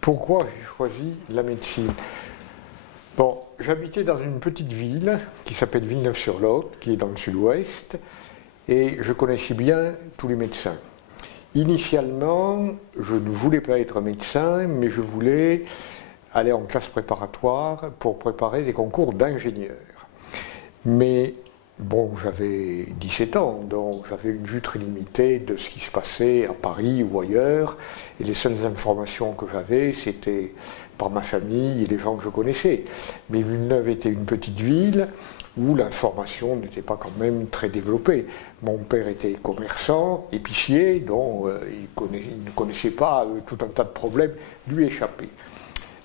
Pourquoi j'ai choisi la médecine? Bon, j'habitais dans une petite ville qui s'appelle Villeneuve-sur-Lot, qui est dans le sud-ouest, et je connaissais bien tous les médecins. Initialement, je ne voulais pas être médecin, mais je voulais aller en classe préparatoire pour préparer des concours d'ingénieur. Mais bon, j'avais 17 ans, donc j'avais une vue très limitée de ce qui se passait à Paris ou ailleurs, et les seules informations que j'avais, c'était par ma famille et les gens que je connaissais. Mais Villeneuve était une petite ville où l'information n'était pas quand même très développée. Mon père était commerçant, épicier, donc il ne connaissait pas tout un tas de problèmes lui échappaient.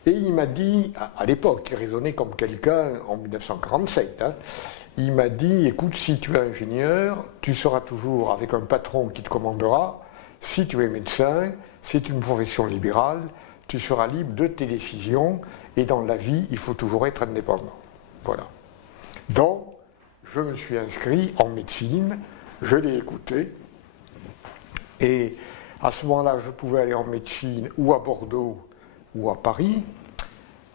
Et il m'a dit, à l'époque, il raisonnait comme quelqu'un en 1947, il m'a dit, écoute, si tu es ingénieur, tu seras toujours avec un patron qui te commandera. Si tu es médecin, c'est une profession libérale, tu seras libre de tes décisions, et dans la vie, il faut toujours être indépendant. Voilà. Donc, je me suis inscrit en médecine, je l'ai écouté, et à ce moment-là, je pouvais aller en médecine ou à Bordeaux ou à Paris.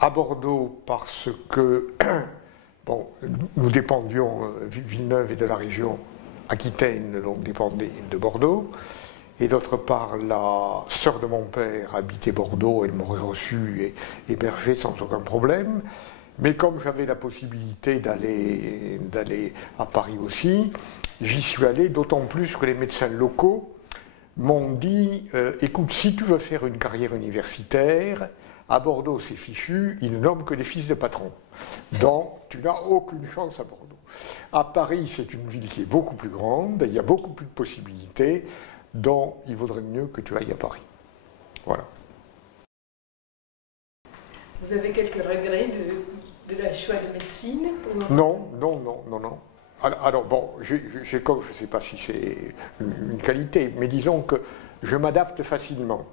À Bordeaux, parce que bon, nous dépendions, Villeneuve et de la région Aquitaine, donc dépendait de Bordeaux. Et d'autre part, la sœur de mon père habitait Bordeaux, elle m'aurait reçu et hébergé sans aucun problème. Mais comme j'avais la possibilité d'aller à Paris aussi, j'y suis allé, d'autant plus que les médecins locaux m'ont dit, écoute, si tu veux faire une carrière universitaire, à Bordeaux c'est fichu, ils ne nomment que des fils de patrons. Donc tu n'as aucune chance à Bordeaux. À Paris, c'est une ville qui est beaucoup plus grande, il y a beaucoup plus de possibilités, donc il vaudrait mieux que tu ailles à Paris. Voilà. Vous avez quelques regrets de la choix de médecine ou... Non. Alors bon, comme je ne sais pas si c'est une qualité, mais disons que je m'adapte facilement.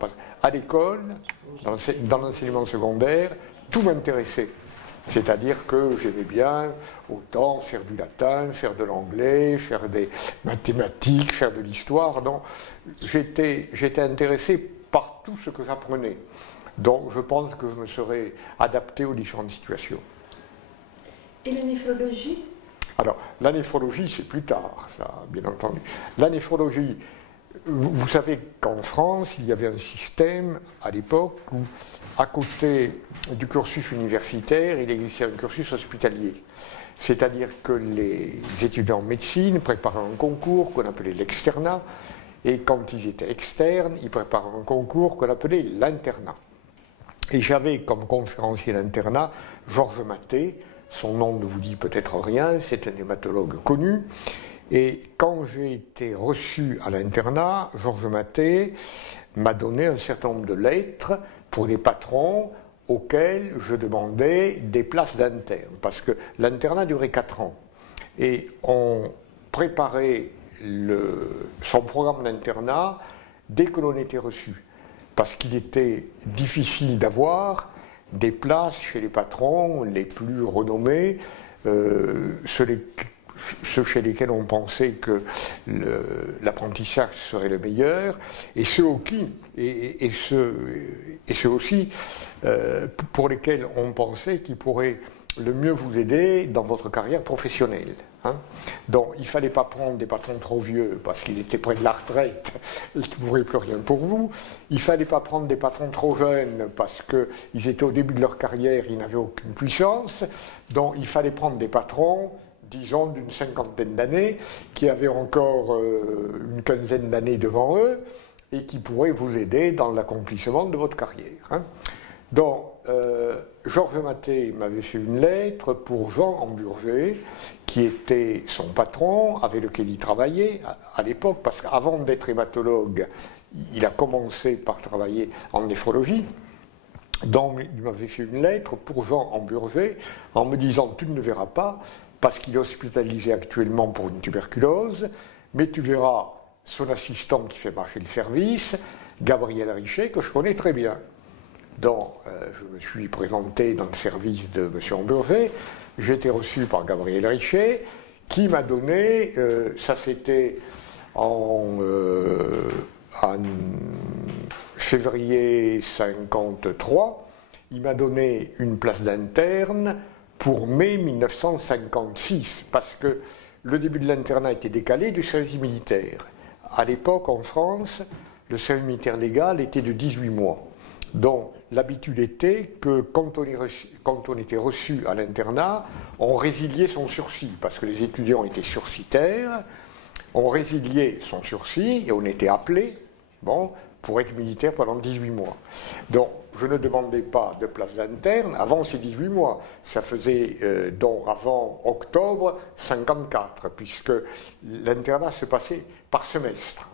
Parce qu'à l'école, dans l'enseignement secondaire, tout m'intéressait. C'est-à-dire que j'aimais bien autant faire du latin, faire de l'anglais, faire des mathématiques, faire de l'histoire. Donc j'étais intéressé par tout ce que j'apprenais. Donc je pense que je me serais adapté aux différentes situations. Et la néphrologie? Alors, la néphrologie, c'est plus tard, ça, bien entendu. La néphrologie, vous savez qu'en France, il y avait un système, à l'époque, où, à côté du cursus universitaire, il existait un cursus hospitalier. C'est-à-dire que les étudiants en médecine préparaient un concours qu'on appelait l'externat, et quand ils étaient externes, ils préparaient un concours qu'on appelait l'internat. Et j'avais comme conférencier d'internat Georges Mathé. Son nom ne vous dit peut-être rien, c'est un hématologue connu. Et quand j'ai été reçu à l'internat, Georges Mathé m'a donné un certain nombre de lettres pour des patrons auxquels je demandais des places d'interne. Parce que l'internat durait 4 ans. Et on préparait son programme d'internat dès que l'on était reçu. Parce qu'il était difficile d'avoir des places chez les patrons les plus renommés, ceux chez lesquels on pensait que l'apprentissage serait le meilleur, et ceux aussi pour lesquels on pensait qu'ils pourraient le mieux vous aider dans votre carrière professionnelle. Donc il ne fallait pas prendre des patrons trop vieux parce qu'ils étaient près de la retraite et qu'ils ne pourraient plus rien pour vous. Il ne fallait pas prendre des patrons trop jeunes parce qu'ils étaient au début de leur carrière, ils n'avaient aucune puissance. Donc il fallait prendre des patrons, disons, d'une 50aine d'années, qui avaient encore une 15aine d'années devant eux et qui pourraient vous aider dans l'accomplissement de votre carrière. Donc, Georges Mathé m'avait fait une lettre pour Jean Hamburger, qui était son patron, avec lequel il travaillait à l'époque, parce qu'avant d'être hématologue, il a commencé par travailler en néphrologie. Donc, il m'avait fait une lettre pour Jean Hamburger, en me disant « Tu ne le verras pas, parce qu'il est hospitalisé actuellement pour une tuberculose, mais tu verras son assistant qui fait marcher le service, Gabriel Richet, que je connais très bien. » Donc, je me suis présenté dans le service de M. Hamburger, j'ai été reçu par Gabriel Richet, qui m'a donné, ça c'était en février 1953, il m'a donné une place d'interne pour mai 1956, parce que le début de l'internat était décalé du service militaire. À l'époque, en France, le service militaire légal était de 18 mois. Donc, l'habitude était que quand on était reçu à l'internat, on résiliait son sursis, parce que les étudiants étaient sursitaires, on résiliait son sursis et on était appelé, pour être militaire pendant 18 mois. Donc, je ne demandais pas de place d'interne avant ces 18 mois. Ça faisait donc avant octobre 1954, puisque l'internat se passait par semestre.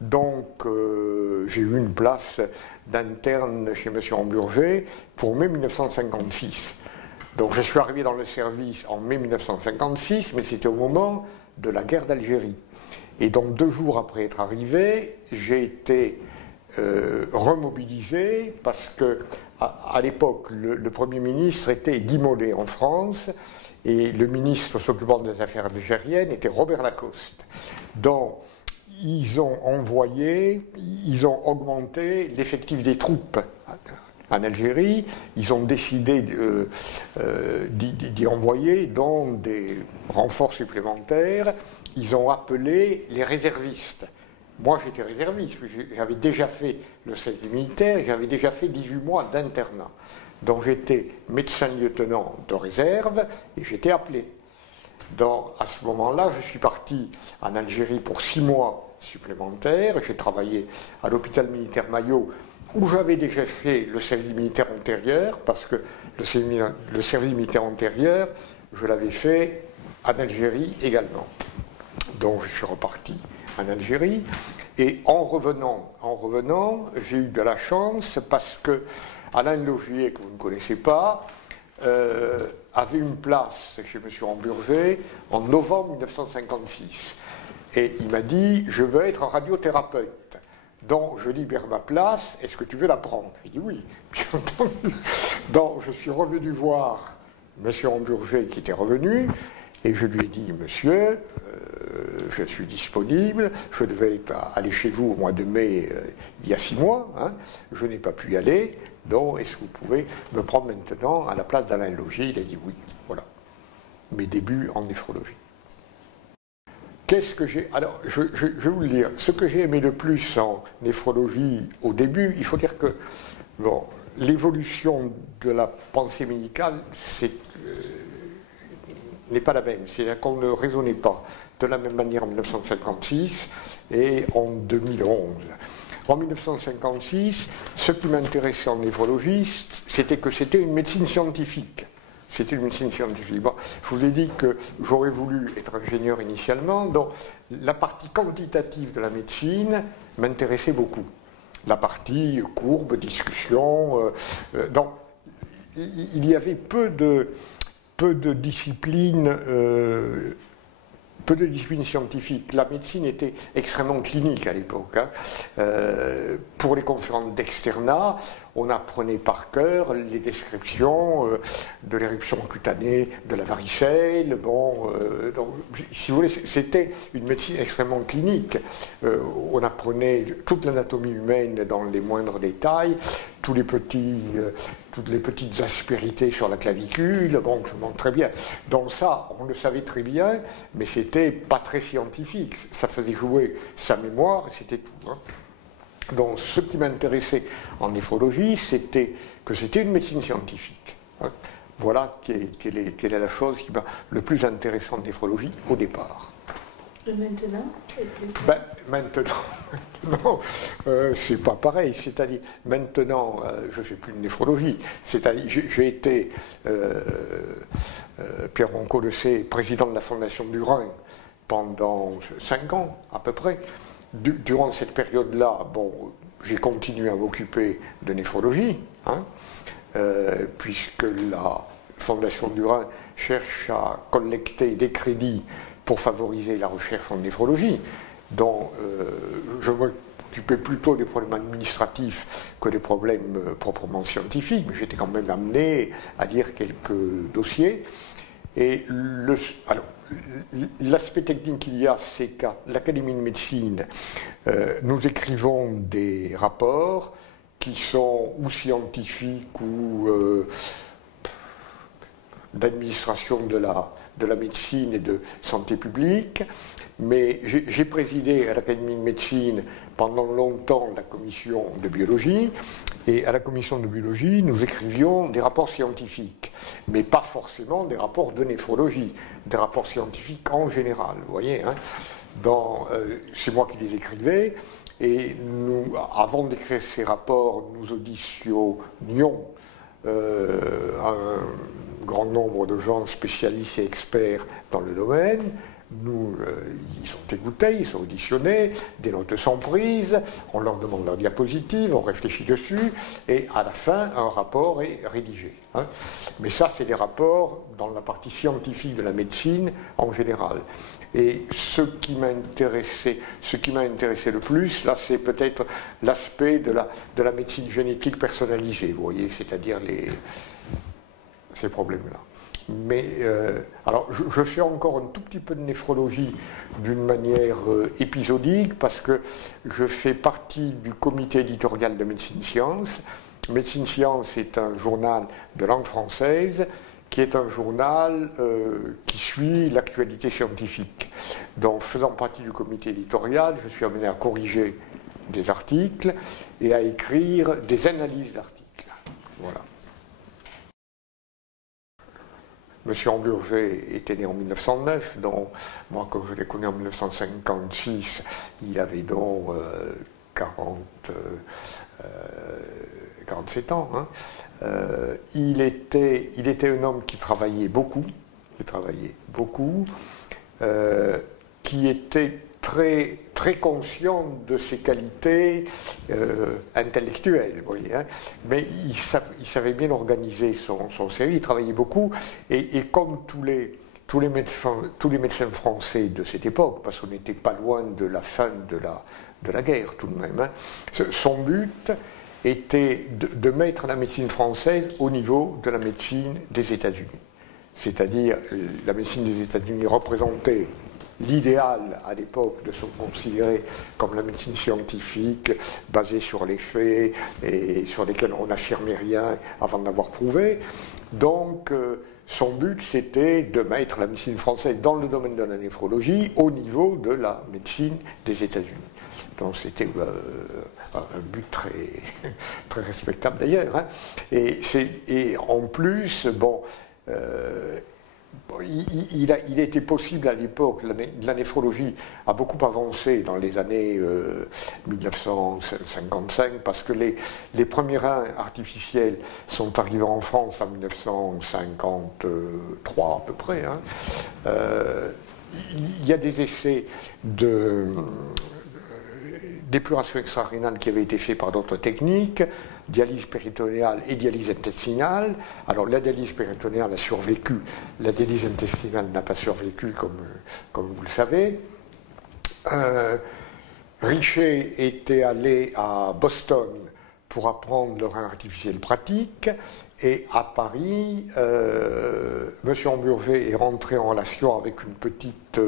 Donc, j'ai eu une place d'interne chez M. Hamburger pour mai 1956. Donc, je suis arrivé dans le service en mai 1956, mais c'était au moment de la guerre d'Algérie. Et donc 2 jours après être arrivé, j'ai été remobilisé parce que à l'époque, le Premier ministre était Guy Mollet en France et le ministre s'occupant des affaires algériennes était Robert Lacoste. Donc ils ont augmenté l'effectif des troupes en Algérie, ils ont décidé d'y envoyer donc des renforts supplémentaires. Ils ont appelé les réservistes. Moi, j'étais réserviste, j'avais déjà fait le service militaire, j'avais déjà fait 18 mois d'internat. Donc j'étais médecin-lieutenant de réserve et j'étais appelé. Donc à ce moment-là, je suis parti en Algérie pour 6 mois supplémentaires. J'ai travaillé à l'hôpital militaire Maillot, où j'avais déjà fait le service militaire antérieur, parce que le service militaire antérieur, je l'avais fait en Algérie également. Donc je suis reparti en Algérie, et en revenant, j'ai eu de la chance parce que Alain Laugier, que vous ne connaissez pas, avait une place chez M. Hamburger en novembre 1956. Et il m'a dit, je veux être radiothérapeute. Donc je libère ma place, est-ce que tu veux la prendre? Il dit oui. Donc je suis revenu voir M. Hamburger qui était revenu, et je lui ai dit, monsieur, je suis disponible, je devais aller chez vous au mois de mai, il y a 6 mois, je n'ai pas pu y aller, donc est-ce que vous pouvez me prendre maintenant à la place d'Alain Laugier? Il a dit oui, voilà. Mes débuts en néphrologie. Qu'est-ce que j'ai... Alors, je vais vous le dire, ce que j'ai aimé le plus en néphrologie au début, il faut dire que, bon, l'évolution de la pensée médicale, n'est pas la même, c'est-à-dire qu'on ne raisonnait pas de la même manière en 1956 et en 2011. En 1956, ce qui m'intéressait en néphrologie, c'était que c'était une médecine scientifique. C'était une médecine scientifique. Bon, je vous ai dit que j'aurais voulu être ingénieur initialement, donc la partie quantitative de la médecine m'intéressait beaucoup. La partie courbe, discussion, donc il y avait peu de disciplines scientifiques. La médecine était extrêmement clinique à l'époque. Pour les conférences d'externat, on apprenait par cœur les descriptions de l'éruption cutanée, de la varicelle. Donc, si vous voulez, c'était une médecine extrêmement clinique. On apprenait toute l'anatomie humaine dans les moindres détails, toutes les petites aspérités sur la clavicule, très bien. Donc ça, on le savait très bien, mais c'était pas très scientifique. Ça faisait jouer sa mémoire, et c'était tout. Donc ce qui m'intéressait en néphrologie, c'était que c'était une médecine scientifique. Voilà quelle est la chose qui m'a le plus intéressé en néphrologie au départ. Et maintenant Maintenant, c'est pas pareil. C'est-à-dire, maintenant, je ne fais plus de néphrologie. C'est-à-dire, j'ai été, Pierre Ronco le sait, président de la Fondation du Rhin pendant 5 ans, à peu près. Durant cette période-là, j'ai continué à m'occuper de néphrologie, puisque la Fondation du Rhin cherche à collecter des crédits pour favoriser la recherche en néphrologie. Donc, je m'occupais plutôt des problèmes administratifs que des problèmes proprement scientifiques, mais j'étais quand même amené à lire quelques dossiers. Et l'aspect technique qu'il y a, c'est qu'à l'Académie de médecine, nous écrivons des rapports qui sont ou scientifiques ou d'administration de la médecine et de santé publique. Mais j'ai présidé à l'Académie de médecine pendant longtemps la commission de biologie, et à la commission de biologie, nous écrivions des rapports scientifiques, mais pas forcément des rapports de néphrologie, des rapports scientifiques en général, vous voyez, hein. C'est moi qui les écrivais, et nous, avant d'écrire ces rapports, nous auditionnions un grand nombre de gens spécialistes et experts dans le domaine. Ils sont écoutés, ils sont auditionnés, des notes sont prises, on leur demande leurs diapositives, on réfléchit dessus, et à la fin, un rapport est rédigé, hein. Mais ça, c'est des rapports dans la partie scientifique de la médecine en général. Et ce qui m'a intéressé le plus, là, c'est peut-être l'aspect de la médecine génétique personnalisée, vous voyez, c'est-à-dire ces problèmes-là. Mais alors, je fais encore un tout petit peu de néphrologie d'une manière épisodique, parce que je fais partie du comité éditorial de Médecine Science. Médecine Science est un journal de langue française, qui est un journal qui suit l'actualité scientifique. Donc, faisant partie du comité éditorial, je suis amené à corriger des articles et à écrire des analyses d'articles. Voilà. Monsieur Hamburger était né en 1909, donc moi, quand je l'ai connu en 1956, il avait donc 47 ans. Hein. Il était un homme qui travaillait beaucoup, qui était très conscient de ses qualités intellectuelles, vous voyez, hein. Mais il savait bien organiser son service, il travaillait beaucoup, et comme tous les médecins français de cette époque, parce qu'on n'était pas loin de la fin de la guerre tout de même, hein, son but était de mettre la médecine française au niveau de la médecine des États-Unis. C'est-à-dire, la médecine des États-Unis représentait l'idéal à l'époque de se considérer comme la médecine scientifique basée sur les faits et sur lesquels on n'affirmait rien avant de l'avoir prouvé. Donc son but, c'était de mettre la médecine française dans le domaine de la néphrologie au niveau de la médecine des États-Unis. Donc c'était un but très respectable d'ailleurs, hein. Et en plus, bon, il était possible à l'époque, la néphrologie a beaucoup avancé dans les années 1955, parce que les premiers reins artificiels sont arrivés en France en 1953 à peu près, hein. Il y a des essais d'épuration extra-rénale qui avaient été faits par d'autres techniques, dialyse péritonéale et dialyse intestinale. Alors la dialyse péritonéale a survécu, la dialyse intestinale n'a pas survécu, comme vous le savez. Richer était allé à Boston pour apprendre le rein artificiel pratique, et à Paris, M. Hamburger est rentré en relation avec une petite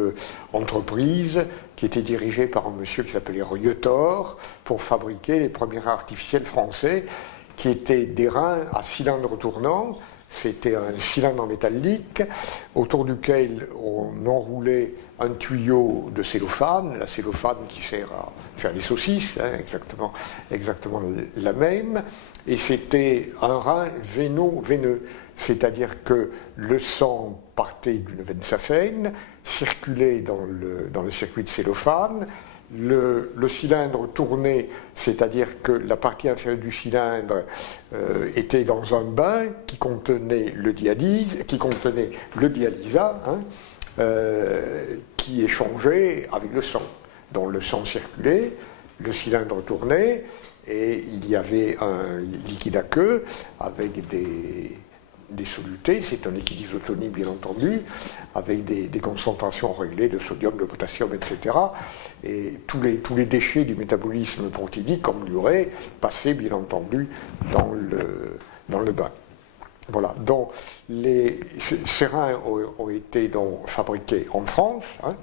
entreprise qui était dirigée par un monsieur qui s'appelait Rietor, pour fabriquer les premiers reins artificiels français, qui étaient des reins à cylindre tournant. C'était un cylindre en métallique autour duquel on enroulait un tuyau de cellophane, la cellophane qui sert à faire des saucisses, hein, exactement la même, et c'était un rein veineux, c'est-à-dire que le sang partait d'une veine saphène, circulait dans le circuit de cellophane, le cylindre tournait, c'est-à-dire que la partie inférieure du cylindre était dans un bain qui contenait le dialysat, hein, qui échangeait avec le sang. Donc le sang circulait, le cylindre tournait, et il y avait un liquide aqueux avec des solutés, c'est un liquide isotonique bien entendu, avec des concentrations réglées de sodium, de potassium, etc. Et tous les déchets du métabolisme protéique, comme l'urée, passaient bien entendu dans le bain. Voilà, donc ces reins ont été donc fabriqués en France, hein.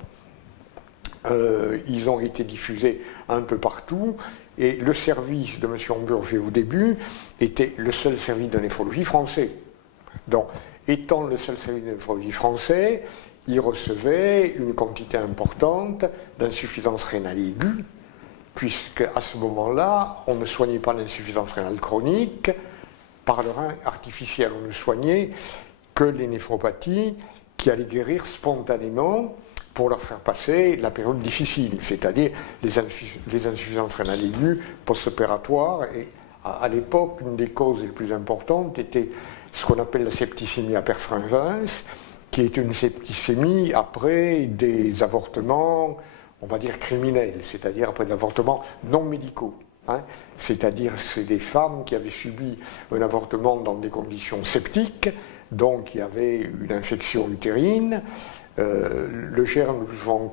Ils ont été diffusés un peu partout, et le service de M. Hamburger au début était le seul service de néphrologie français. Donc, étant le seul service de néphrologie français, il recevait une quantité importante d'insuffisance rénale aiguë, puisque à ce moment-là, on ne soignait pas l'insuffisance rénale chronique par le rein artificiel. On ne soignait que les néphropathies qui allaient guérir spontanément pour leur faire passer la période difficile, c'est-à-dire les insuffisances rénales aiguës post-opératoires. Et à l'époque, une des causes les plus importantes était ce qu'on appelle la septicémie à perfringens, qui est une septicémie après des avortements, on va dire criminels, c'est-à-dire après des avortements non médicaux. Hein, c'est-à-dire c'est des femmes qui avaient subi un avortement dans des conditions septiques, donc il y avait une infection utérine, le germe le plus souvent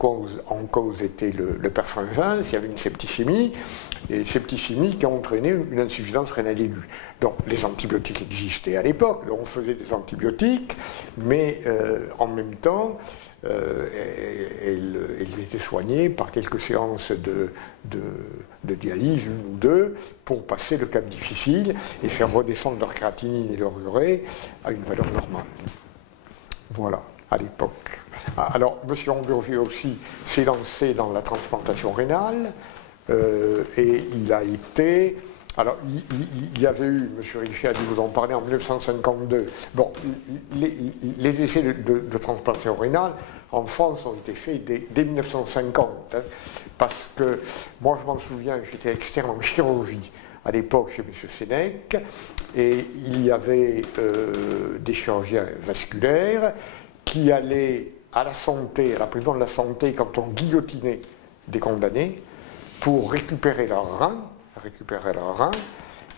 en cause était le perfringens, il y avait une septicémie, et septicémie qui a entraîné une insuffisance rénale aiguë. Donc les antibiotiques existaient à l'époque, on faisait des antibiotiques, mais en même temps, elles étaient soignées par quelques séances de dialyse, une ou deux, pour passer le cap difficile et faire redescendre leur créatinine et leur urée à une valeur normale. Voilà, à l'époque. Alors, M. Hamburger aussi s'est lancé dans la transplantation rénale, et il a été... Alors, il y avait eu, M. Richet a dû vous en parler, en 1952. Bon, les essais de transplantation rénale en France ont été faits dès 1950, hein, parce que, moi je m'en souviens, j'étais externe en chirurgie à l'époque chez M. Sénèque, et il y avait des chirurgiens vasculaires qui allaient à la santé, à la prison de la santé, quand on guillotinait des condamnés, pour récupérer leurs reins,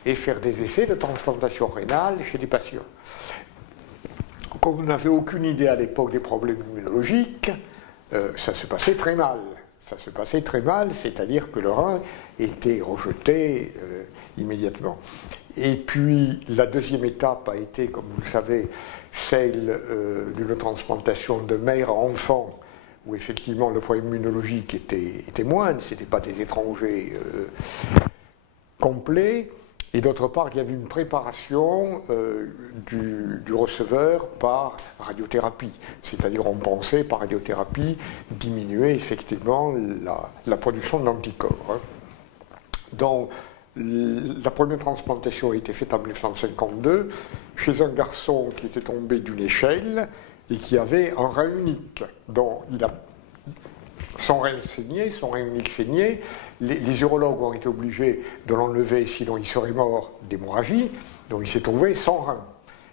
et faire des essais de transplantation rénale chez les patients. Comme on n'avait aucune idée à l'époque des problèmes immunologiques, ça se passait très mal. Ça se passait très mal, c'est-à-dire que le rein était rejeté immédiatement. Et puis la deuxième étape a été, comme vous le savez, celle d'une transplantation de mère à enfant, où effectivement le problème immunologique était moindre, ce n'étaient pas des étrangers complets. Et d'autre part, il y avait une préparation du receveur par radiothérapie. C'est-à-dire, on pensait par radiothérapie diminuer effectivement la production d'anticorps. Hein. Donc, la première transplantation a été faite en 1952 chez un garçon qui était tombé d'une échelle et qui avait un rein unique. Donc, son rein unique saignait. Les urologues ont été obligés de l'enlever, sinon il serait mort d'hémorragie. Donc il s'est trouvé sans rein.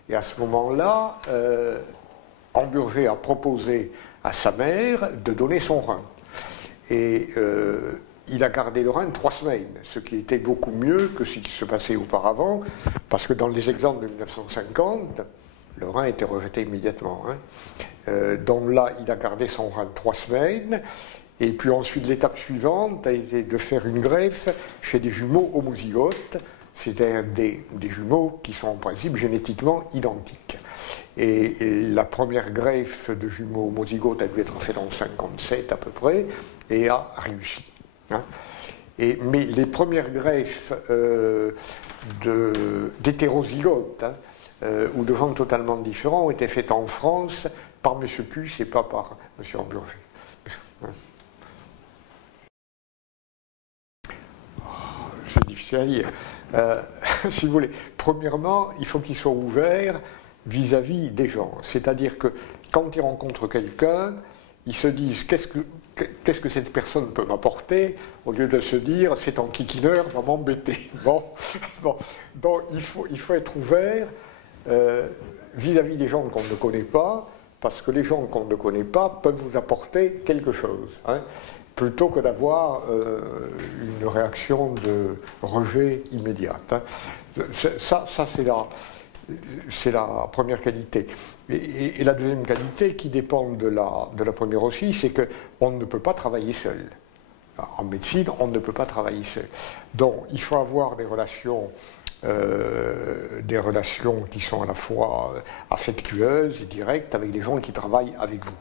Et à ce moment-là, Hamburger a proposé à sa mère de donner son rein. Et il a gardé le rein 3 semaines, ce qui était beaucoup mieux que ce qui se passait auparavant, parce que dans les exemples de 1950, le rein était rejeté immédiatement. Hein. Donc là, il a gardé son rein 3 semaines. Et puis ensuite, l'étape suivante a été de faire une greffe chez des jumeaux homozygotes, c'est-à-dire des jumeaux qui sont en principe génétiquement identiques. Et la première greffe de jumeaux homozygotes a dû être faite en 1957 à peu près, et a réussi. Hein. Mais les premières greffes d'hétérozygotes, hein, ou de gens totalement différents, ont été faites en France par M. Kuss et pas par M. Hamburger. C'est difficile à dire. Si vous voulez, premièrement, il faut qu'ils soient ouverts vis-à-vis des gens. C'est-à-dire que quand ils rencontrent quelqu'un, ils se disent qu'est-ce que cette personne peut m'apporter, au lieu de se dire c'est un kikineur, va m'embêter. Bon. Donc il faut être ouvert vis-à-vis des gens qu'on ne connaît pas, parce que les gens qu'on ne connaît pas peuvent vous apporter quelque chose. Hein, plutôt que d'avoir une réaction de rejet immédiate. Hein. Ça c'est la première qualité. Et la deuxième qualité, qui dépend de la première aussi, c'est qu'on ne peut pas travailler seul. En médecine, on ne peut pas travailler seul. Donc, il faut avoir des relations des relations qui sont à la fois affectueuses et directes avec les gens qui travaillent avec vous.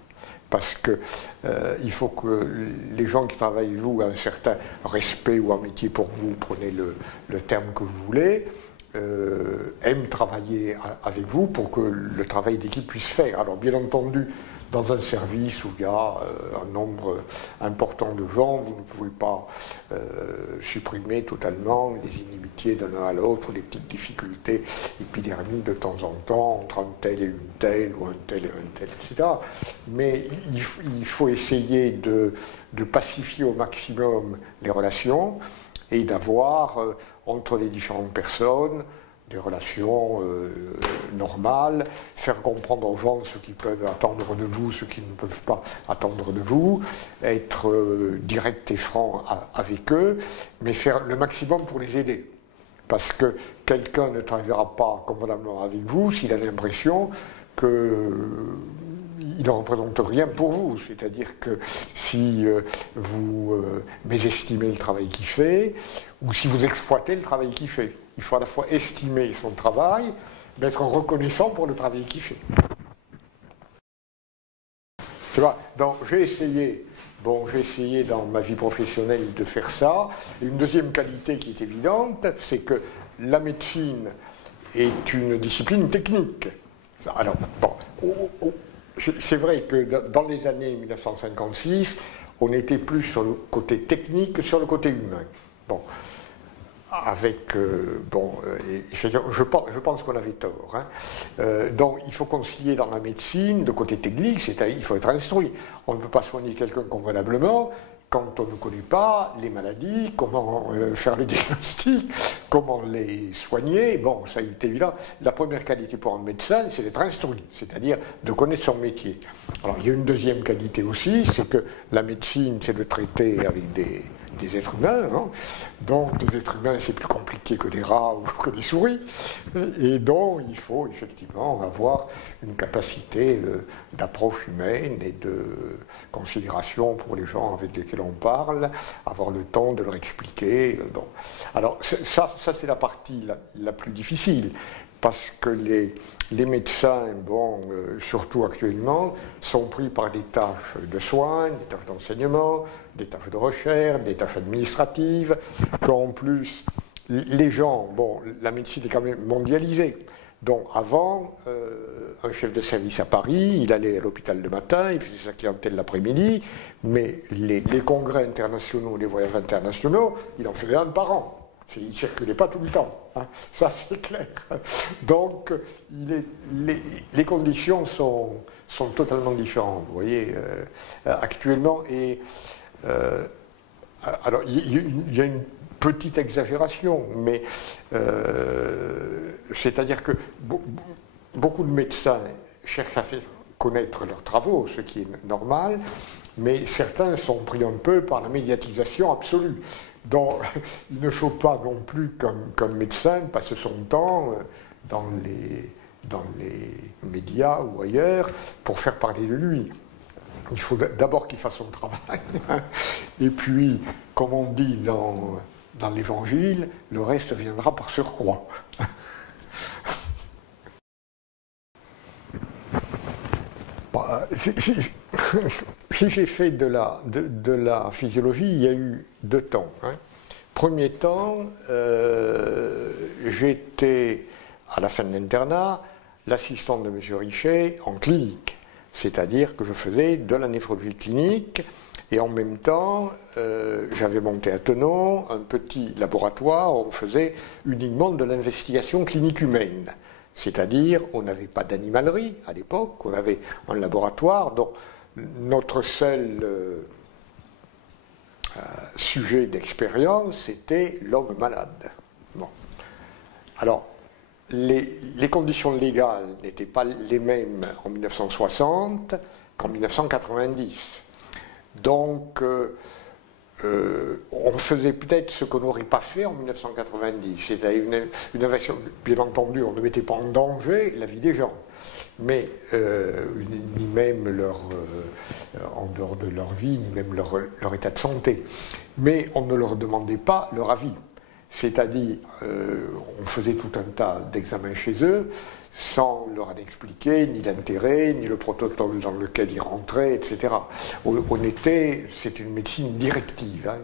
Parce qu'il faut que les gens qui travaillent avec vous aient un certain respect ou amitié pour vous, prenez le terme que vous voulez, aiment travailler avec vous pour que le travail d'équipe puisse faire. Alors bien entendu, dans un service où il y a un nombre important de gens, vous ne pouvez pas supprimer totalement les inimitiés d'un à l'autre, les petites difficultés épidermiques de temps en temps entre un tel et une telle, ou un tel et un tel, etc. Mais il faut essayer de pacifier au maximum les relations et d'avoir entre les différentes personnes des relations normales, faire comprendre aux gens ce qu'ils peuvent attendre de vous, ce qu'ils ne peuvent pas attendre de vous, être direct et franc avec eux, mais faire le maximum pour les aider. Parce que quelqu'un ne travaillera pas convenablement avec vous s'il a l'impression qu'il ne représente rien pour vous. C'est-à-dire que si vous mésestimez le travail qu'il fait, ou si vous exploitez le travail qu'il fait, il faut à la fois estimer son travail, mais être reconnaissant pour le travail qu'il fait. Tu vois, donc j'ai essayé dans ma vie professionnelle de faire ça. Et une deuxième qualité qui est évidente, c'est que la médecine est une discipline technique. Alors, bon, c'est vrai que dans les années 1956, on était plus sur le côté technique que sur le côté humain. Bon. Avec, je pense qu'on avait tort. Hein. Donc il faut concilier dans la médecine le côté technique, c'est-à-dire il faut être instruit. On ne peut pas soigner quelqu'un convenablement quand on ne connaît pas les maladies, comment faire le diagnostic, comment les soigner. Bon, ça est évident. La première qualité pour un médecin, c'est d'être instruit, c'est-à-dire de connaître son métier. Alors il y a une deuxième qualité aussi, c'est que la médecine, c'est de traiter avec des êtres humains, hein. Donc des êtres humains c'est plus compliqué que des rats ou que des souris, et donc il faut effectivement avoir une capacité d'approche humaine et de considération pour les gens avec lesquels on parle, avoir le temps de leur expliquer. Donc. Alors ça c'est la partie la plus difficile, parce que les médecins, surtout actuellement, sont pris par des tâches de soins, des tâches d'enseignement, des tâches de recherche, des tâches administratives, qu'en plus, les gens, la médecine est quand même mondialisée. Donc avant, un chef de service à Paris, il allait à l'hôpital le matin, il faisait sa clientèle l'après-midi, mais les congrès internationaux, les voyages internationaux, il en faisait un par an. Il ne circulait pas tout le temps, hein. Ça c'est clair. Donc les conditions sont totalement différentes, vous voyez, actuellement. Et alors il y a une petite exagération, mais c'est-à-dire que beaucoup de médecins cherchent à faire connaître leurs travaux, ce qui est normal, mais certains sont pris un peu par la médiatisation absolue. Donc, il ne faut pas non plus, comme médecin, passer son temps dans les médias ou ailleurs pour faire parler de lui. Il faut d'abord qu'il fasse son travail. Et puis, comme on dit dans l'Évangile, le reste viendra par surcroît. Si j'ai fait de la physiologie, il y a eu deux temps. Hein. Premier temps, j'étais, à la fin de l'internat, l'assistant de M. Richet en clinique. C'est-à-dire que je faisais de la néphrologie clinique et en même temps, j'avais monté à Tenon un petit laboratoire où on faisait uniquement de l'investigation clinique humaine. C'est-à-dire, on n'avait pas d'animalerie à l'époque, on avait un laboratoire dont notre seul sujet d'expérience, c'était l'homme malade. Bon. Alors, les conditions légales n'étaient pas les mêmes en 1960 qu'en 1990. Donc, on faisait peut-être ce qu'on n'aurait pas fait en 1990. C'était une invasion, bien entendu, on ne mettait pas en danger la vie des gens, mais ni même en dehors de leur vie, ni même leur état de santé. Mais on ne leur demandait pas leur avis. C'est-à-dire, on faisait tout un tas d'examens chez eux, sans leur en expliquer ni l'intérêt, ni le protocole dans lequel ils rentraient, etc. C'est une médecine directive, hein,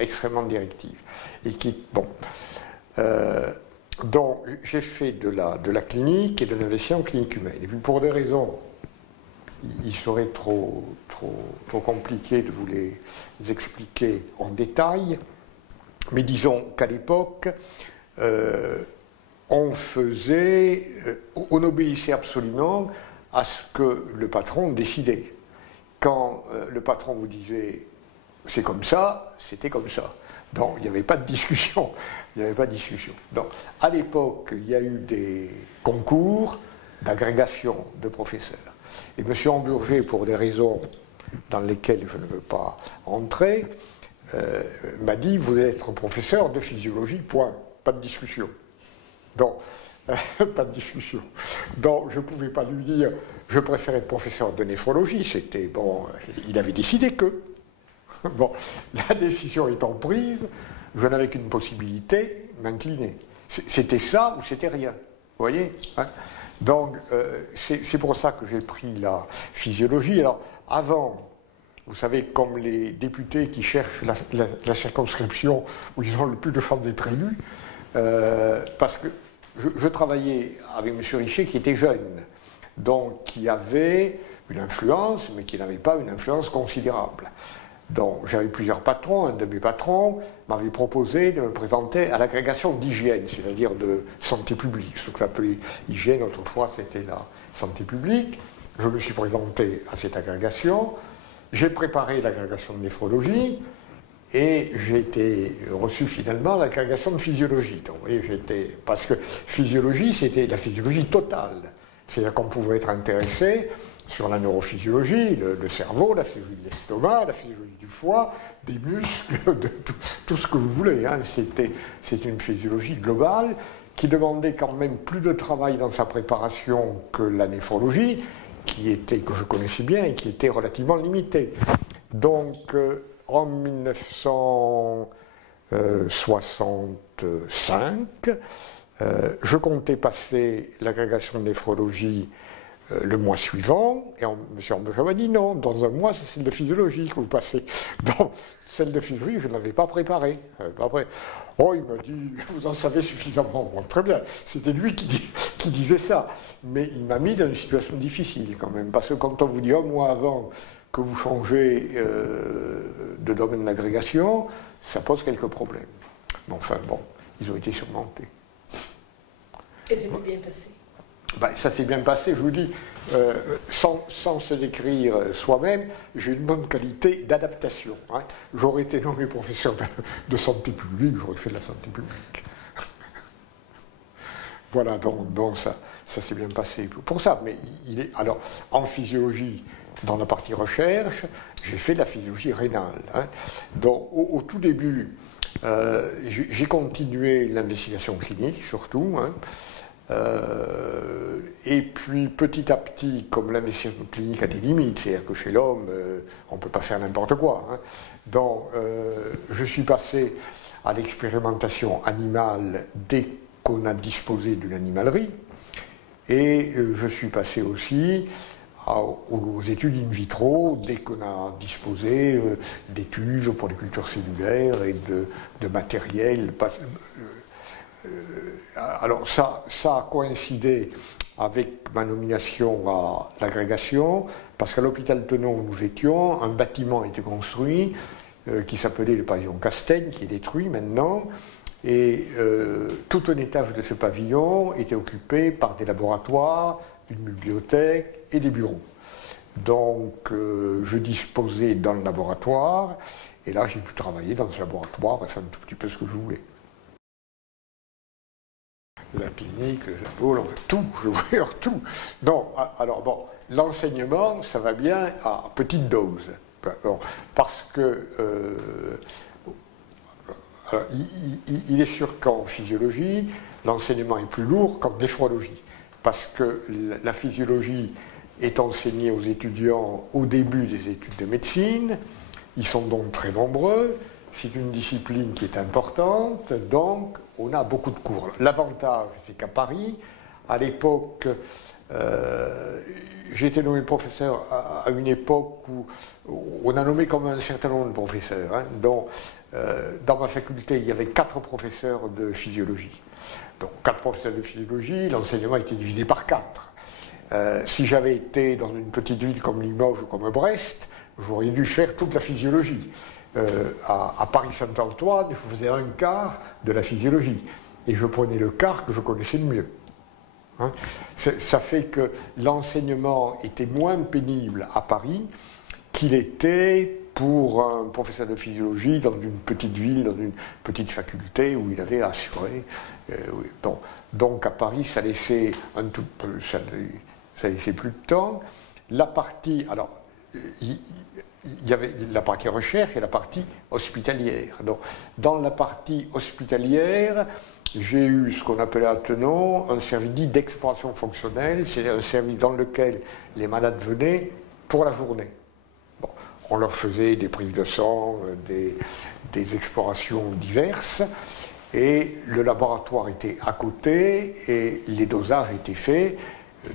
extrêmement directive. Et qui, bon, donc j'ai fait de la clinique et de l'investigation clinique humaine. Et puis pour des raisons, il serait trop compliqué de vous les expliquer en détail, mais disons qu'à l'époque, on obéissait absolument à ce que le patron décidait. Quand le patron vous disait c'est comme ça, c'était comme ça. Donc il n'y avait pas de discussion. Il n'y avait pas de discussion. Donc à l'époque, il y a eu des concours d'agrégation de professeurs. Et M. Hamburger, pour des raisons dans lesquelles je ne veux pas entrer, m'a dit vous allez être professeur de physiologie, point. Pas de discussion. Donc, pas de discussion. Donc, je ne pouvais pas lui dire je préfère être professeur de néphrologie. C'était bon, il avait décidé que. Bon, la décision étant prise, je n'avais qu'une possibilité, m'incliner. C'était ça ou c'était rien. Vous voyez, hein? Donc, c'est pour ça que j'ai pris la physiologie. Alors, avant, vous savez, comme les députés qui cherchent la circonscription où ils ont le plus de chances d'être élus, parce que je travaillais avec M. Richer qui était jeune, donc qui avait une influence, mais qui n'avait pas une influence considérable. Donc j'avais plusieurs patrons. Un de mes patrons m'avait proposé de me présenter à l'agrégation d'hygiène, c'est-à-dire de santé publique. Ce qu'on appelait hygiène autrefois, c'était la santé publique. Je me suis présenté à cette agrégation. J'ai préparé l'agrégation de néphrologie. Et j'ai été reçu finalement à l'agrégation de physiologie. Donc, vous voyez, parce que physiologie, c'était la physiologie totale. C'est-à-dire qu'on pouvait être intéressé sur la neurophysiologie, le cerveau, la physiologie de l'estomac, la physiologie du foie, des muscles, de tout ce que vous voulez. Hein. C'est une physiologie globale qui demandait quand même plus de travail dans sa préparation que la néphrologie, que je connaissais bien et qui était relativement limitée. Donc, en 1965, je comptais passer l'agrégation de néphrologie le mois suivant, et M. Hamburger m'a dit non, dans un mois, c'est celle de physiologie que vous passez. Donc, celle de physiologie, je ne l'avais pas préparée. Oh, il m'a dit, vous en savez suffisamment. Bon, très bien, c'était lui qui disait ça. Mais il m'a mis dans une situation difficile quand même, parce que quand on vous dit un mois avant que vous changez de domaine d'agrégation, ça pose quelques problèmes. Mais enfin, bon, ils ont été surmontés. Et c'était bien passé? Ben, ça s'est bien passé, je vous dis, sans se décrire soi-même, j'ai une bonne qualité d'adaptation. Hein. J'aurais été nommé professeur de santé publique, j'aurais fait de la santé publique. Voilà, donc ça s'est bien passé pour ça. Mais alors, en physiologie, dans la partie recherche, j'ai fait de la physiologie rénale. Hein. Donc, au tout début, j'ai continué l'investigation clinique, surtout. Hein. Et puis, petit à petit, comme l'investigation clinique a des limites, c'est-à-dire que chez l'homme, on ne peut pas faire n'importe quoi. Hein. Donc, je suis passé à l'expérimentation animale dès qu'on a disposé d'une animalerie. Et je suis passé aussi aux études in vitro, dès qu'on a disposé d'études pour les cultures cellulaires et de matériel. Alors ça a coïncidé avec ma nomination à l'agrégation, parce qu'à l'hôpital Tenon où nous étions, un bâtiment a été construit qui s'appelait le pavillon Castaigne, qui est détruit maintenant, et tout un étage de ce pavillon était occupé par des laboratoires, une bibliothèque et des bureaux. Donc je disposais dans le laboratoire, et là j'ai pu travailler dans ce laboratoire et faire un tout petit peu ce que je voulais. La clinique, le labo, tout, je voulais tout. Donc, alors bon, l'enseignement, ça va bien à petite dose. Bon, parce que alors, il est sûr qu'en physiologie, l'enseignement est plus lourd qu'en néphrologie. Parce que la physiologie est enseignée aux étudiants au début des études de médecine, ils sont donc très nombreux, c'est une discipline qui est importante, donc on a beaucoup de cours. L'avantage, c'est qu'à Paris, à l'époque, j'ai été nommé professeur à une époque où on a nommé comme un certain nombre de professeurs, hein, dont dans ma faculté, il y avait 4 professeurs de physiologie. Donc 4 professeurs de physiologie, l'enseignement était divisé par 4. Si j'avais été dans une petite ville comme Limoges ou comme Brest, j'aurais dû faire toute la physiologie. À Paris-Saint-Antoine, je faisais un quart de la physiologie. Et je prenais le quart que je connaissais le mieux. Hein. Ça fait que l'enseignement était moins pénible à Paris qu'il était pour un professeur de physiologie dans une petite ville, dans une petite faculté où il avait assuré. Oui. Donc à Paris, ça laissait un tout peu, ça laissait plus de temps. La partie, alors, il y avait la partie recherche et la partie hospitalière. Donc, dans la partie hospitalière, j'ai eu ce qu'on appelait à Tenon un service dit d'exploration fonctionnelle. C'est un service dans lequel les malades venaient pour la journée. Bon, on leur faisait des prises de sang, des explorations diverses, et le laboratoire était à côté, et les dosages étaient faits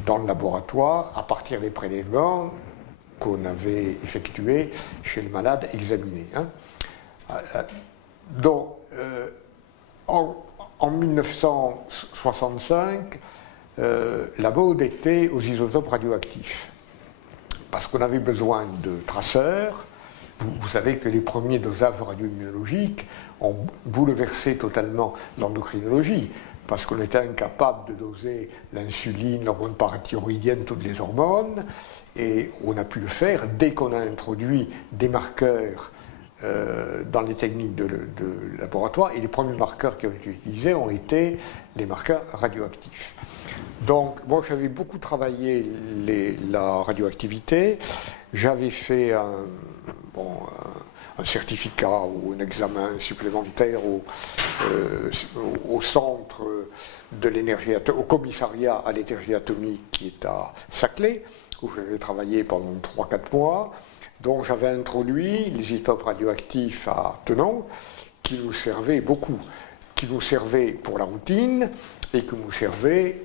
dans le laboratoire à partir des prélèvements qu'on avait effectués chez le malade examiné. Hein. Donc, en 1965, la mode était aux isotopes radioactifs. Parce qu'on avait besoin de traceurs. Vous savez que les premiers dosages radioimmunologiques ont bouleversé totalement l'endocrinologie, parce qu'on était incapable de doser l'insuline, l'hormone parathyroïdienne, toutes les hormones, et on a pu le faire dès qu'on a introduit des marqueurs dans les techniques de laboratoire, et les premiers marqueurs qui ont été utilisés ont été les marqueurs radioactifs. Donc, moi j'avais beaucoup travaillé la radioactivité, j'avais fait un certificat ou un examen supplémentaire au centre de l'énergie, au commissariat à l'énergie atomique qui est à Saclay, où j'avais travaillé pendant 3-4 mois. Donc j'avais introduit les isotopes radioactifs à Tenon, qui nous servaient beaucoup, qui nous servaient pour la routine et qui nous servaient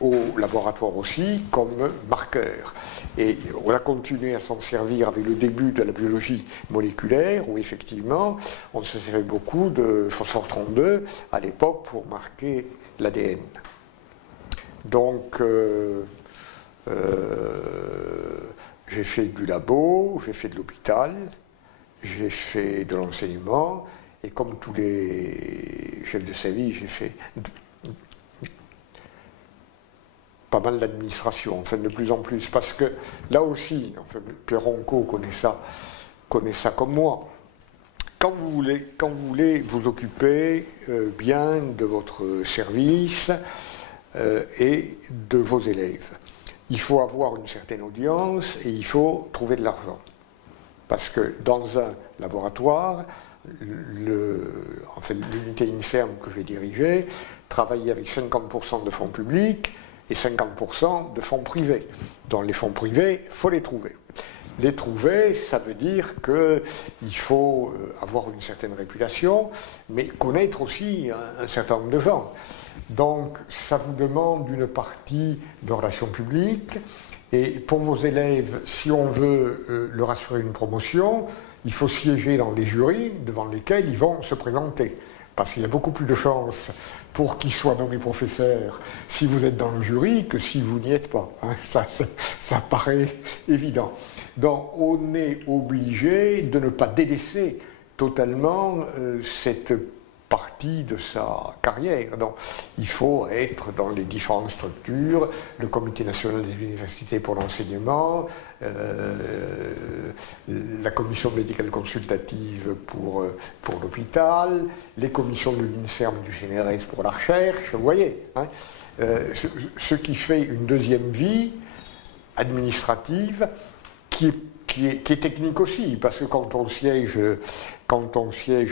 au laboratoire aussi comme marqueur. Et on a continué à s'en servir avec le début de la biologie moléculaire, où effectivement on se servait beaucoup de phosphore 32 à l'époque pour marquer l'ADN. Donc j'ai fait du labo, j'ai fait de l'hôpital, j'ai fait de l'enseignement, et comme tous les chefs de service, j'ai fait pas mal d'administration, enfin de plus en plus, parce que là aussi, enfin, Pierre Ronco connaît ça comme moi. Quand vous voulez vous occuper bien de votre service et de vos élèves, il faut avoir une certaine audience et il faut trouver de l'argent. Parce que dans un laboratoire, l'unité INSERM que j'ai dirigée travaillait avec 50% de fonds publics et 50% de fonds privés. Dans les fonds privés, il faut les trouver. Les trouver, ça veut dire qu'il faut avoir une certaine réputation, mais connaître aussi un certain nombre de gens. Donc, ça vous demande une partie de relations publiques. Et pour vos élèves, si on veut leur assurer une promotion, il faut siéger dans les jurys devant lesquels ils vont se présenter. Parce qu'il y a beaucoup plus de chances pour qu'ils soient nommés professeurs si vous êtes dans le jury que si vous n'y êtes pas. Hein, ça paraît évident. Donc on est obligé de ne pas délaisser totalement cette partie de sa carrière. Donc il faut être dans les différentes structures, le Comité national des universités pour l'enseignement, la commission médicale consultative pour l'hôpital, les commissions de l'INSERM du CNRS pour la recherche, vous voyez, hein, ce qui fait une deuxième vie administrative qui est technique aussi, parce que quand on siège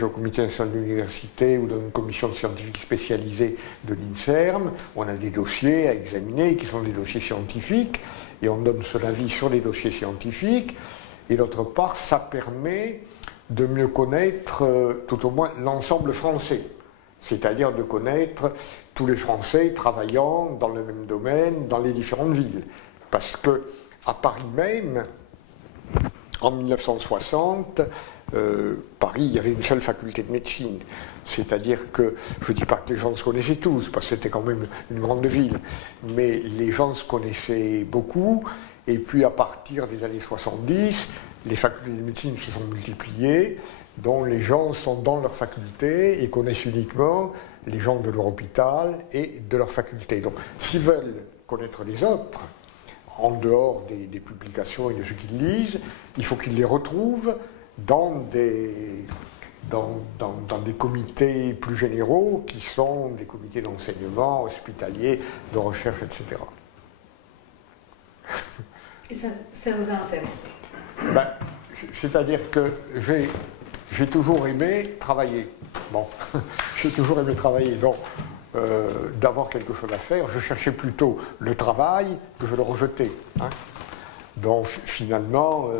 au Comité national de l'université ou dans une commission scientifique spécialisée de l'INSERM, on a des dossiers à examiner qui sont des dossiers scientifiques, et on donne son avis sur les dossiers scientifiques, et d'autre part, ça permet de mieux connaître tout au moins l'ensemble français, c'est-à-dire de connaître tous les Français travaillant dans le même domaine, dans les différentes villes. Parce que à Paris même, en 1960, Paris, il y avait une seule faculté de médecine. C'est-à-dire que, je ne dis pas que les gens se connaissaient tous, parce que c'était quand même une grande ville, mais les gens se connaissaient beaucoup, et puis à partir des années 70, les facultés de médecine se sont multipliées, dont les gens sont dans leur faculté et connaissent uniquement les gens de leur hôpital et de leur faculté. Donc, s'ils veulent connaître les autres, en dehors des publications et de ce qu'ils lisent, il faut qu'ils les retrouvent dans des comités plus généraux qui sont des comités d'enseignement, hospitaliers, de recherche, etc. Et ça vous a intéressé? Ben, c'est-à-dire que j'ai toujours aimé travailler. Bon, j'ai toujours aimé travailler, donc d'avoir quelque chose à faire, je cherchais plutôt le travail que je le rejetais. Hein. Donc finalement,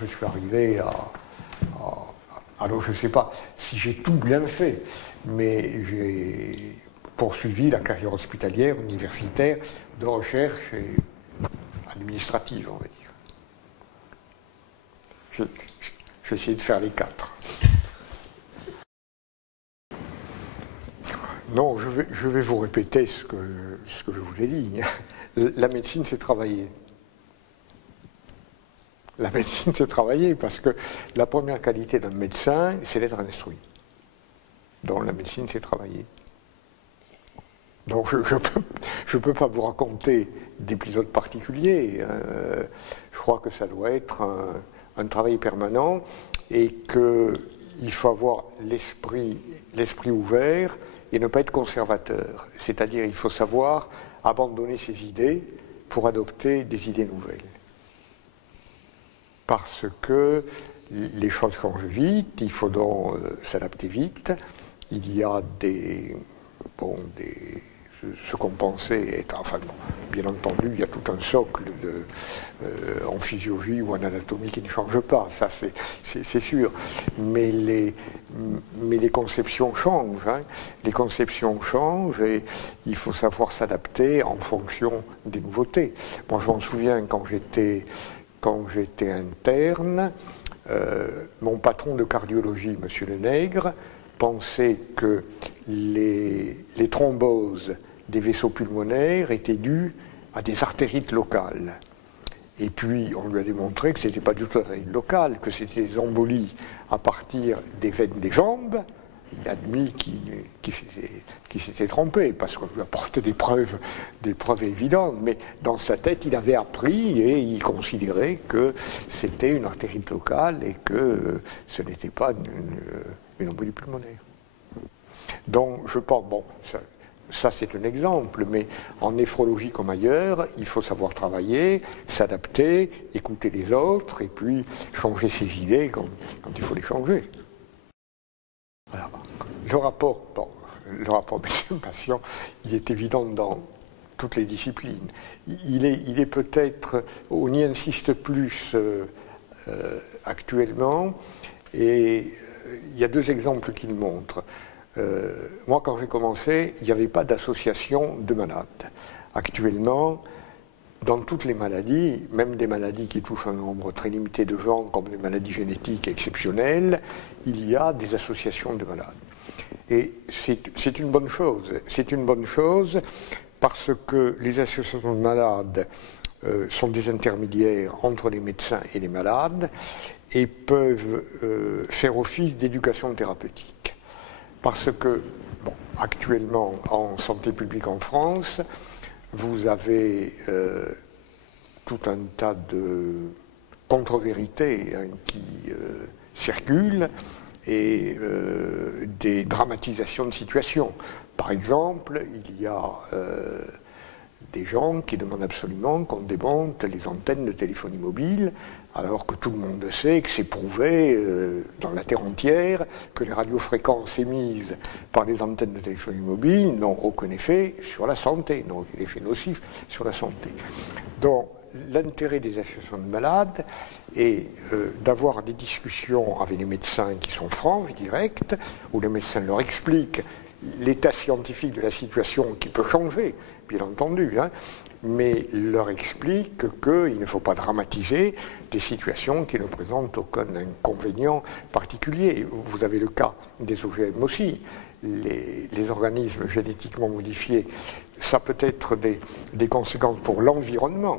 je suis arrivé alors je ne sais pas si j'ai tout bien fait, mais j'ai poursuivi la carrière hospitalière, universitaire, de recherche et administrative, on va dire. J'ai essayé de faire les quatre. Non, je vais vous répéter ce que je vous ai dit. La médecine, c'est travailler. La médecine, c'est travailler parce que la première qualité d'un médecin, c'est d'être instruit. Donc la médecine, c'est travailler. Donc je peux pas vous raconter d'épisodes particuliers. Je crois que ça doit être un travail permanent et qu'il faut avoir l'esprit ouvert et ne pas être conservateur. C'est-à-dire il faut savoir abandonner ses idées pour adopter des idées nouvelles. Parce que les choses changent vite, il faut donc s'adapter vite. Il y a ce qu'on pensait être, enfin bon, bien entendu, il y a tout un socle en physiologie ou en anatomie qui ne change pas, ça c'est sûr. Mais les conceptions changent, hein. Les conceptions changent et il faut savoir s'adapter en fonction des nouveautés. Moi je m'en souviens quand j'étais interne, mon patron de cardiologie, M. Lenègre, pensait que les thromboses des vaisseaux pulmonaires étaient dues à des artérites locales. Et puis, on lui a démontré que ce n'était pas du tout des artérites locales, que c'était des embolies à partir des veines des jambes. Il a admis qu'il s'était trompé, parce qu'on lui apportait des preuves évidentes, mais dans sa tête, il avait appris et il considérait que c'était une artérite locale et que ce n'était pas une embolie pulmonaire. Donc, je pense, bon, ça c'est un exemple, mais en néphrologie comme ailleurs, il faut savoir travailler, s'adapter, écouter les autres, et puis changer ses idées quand il faut les changer. Voilà. Le rapport médecin-patient, il est évident dans toutes les disciplines. Il est peut-être, on y insiste plus actuellement, et il y a deux exemples qui le montrent. Moi, quand j'ai commencé, il n'y avait pas d'association de malades. Actuellement, dans toutes les maladies, même des maladies qui touchent un nombre très limité de gens, comme les maladies génétiques exceptionnelles, il y a des associations de malades. Et c'est une bonne chose. C'est une bonne chose parce que les associations de malades sont des intermédiaires entre les médecins et les malades et peuvent faire office d'éducation thérapeutique. Parce que, bon, actuellement, en santé publique en France, vous avez tout un tas de contre-vérités qui circulent et des dramatisations de situations. Par exemple, il y a des gens qui demandent absolument qu'on démonte les antennes de téléphonie mobile, alors que tout le monde sait que c'est prouvé dans la Terre entière que les radiofréquences émises par les antennes de téléphonie mobile n'ont aucun effet sur la santé, n'ont aucun effet nocif sur la santé. Donc l'intérêt des associations de malades est d'avoir des discussions avec les médecins qui sont francs et directs, où les médecins leur expliquent l'état scientifique de la situation qui peut changer, bien entendu, hein, mais leur expliquent qu'il ne faut pas dramatiser des situations qui ne présentent aucun inconvénient particulier. Vous avez le cas des OGM aussi. Les organismes génétiquement modifiés, ça peut être des conséquences pour l'environnement,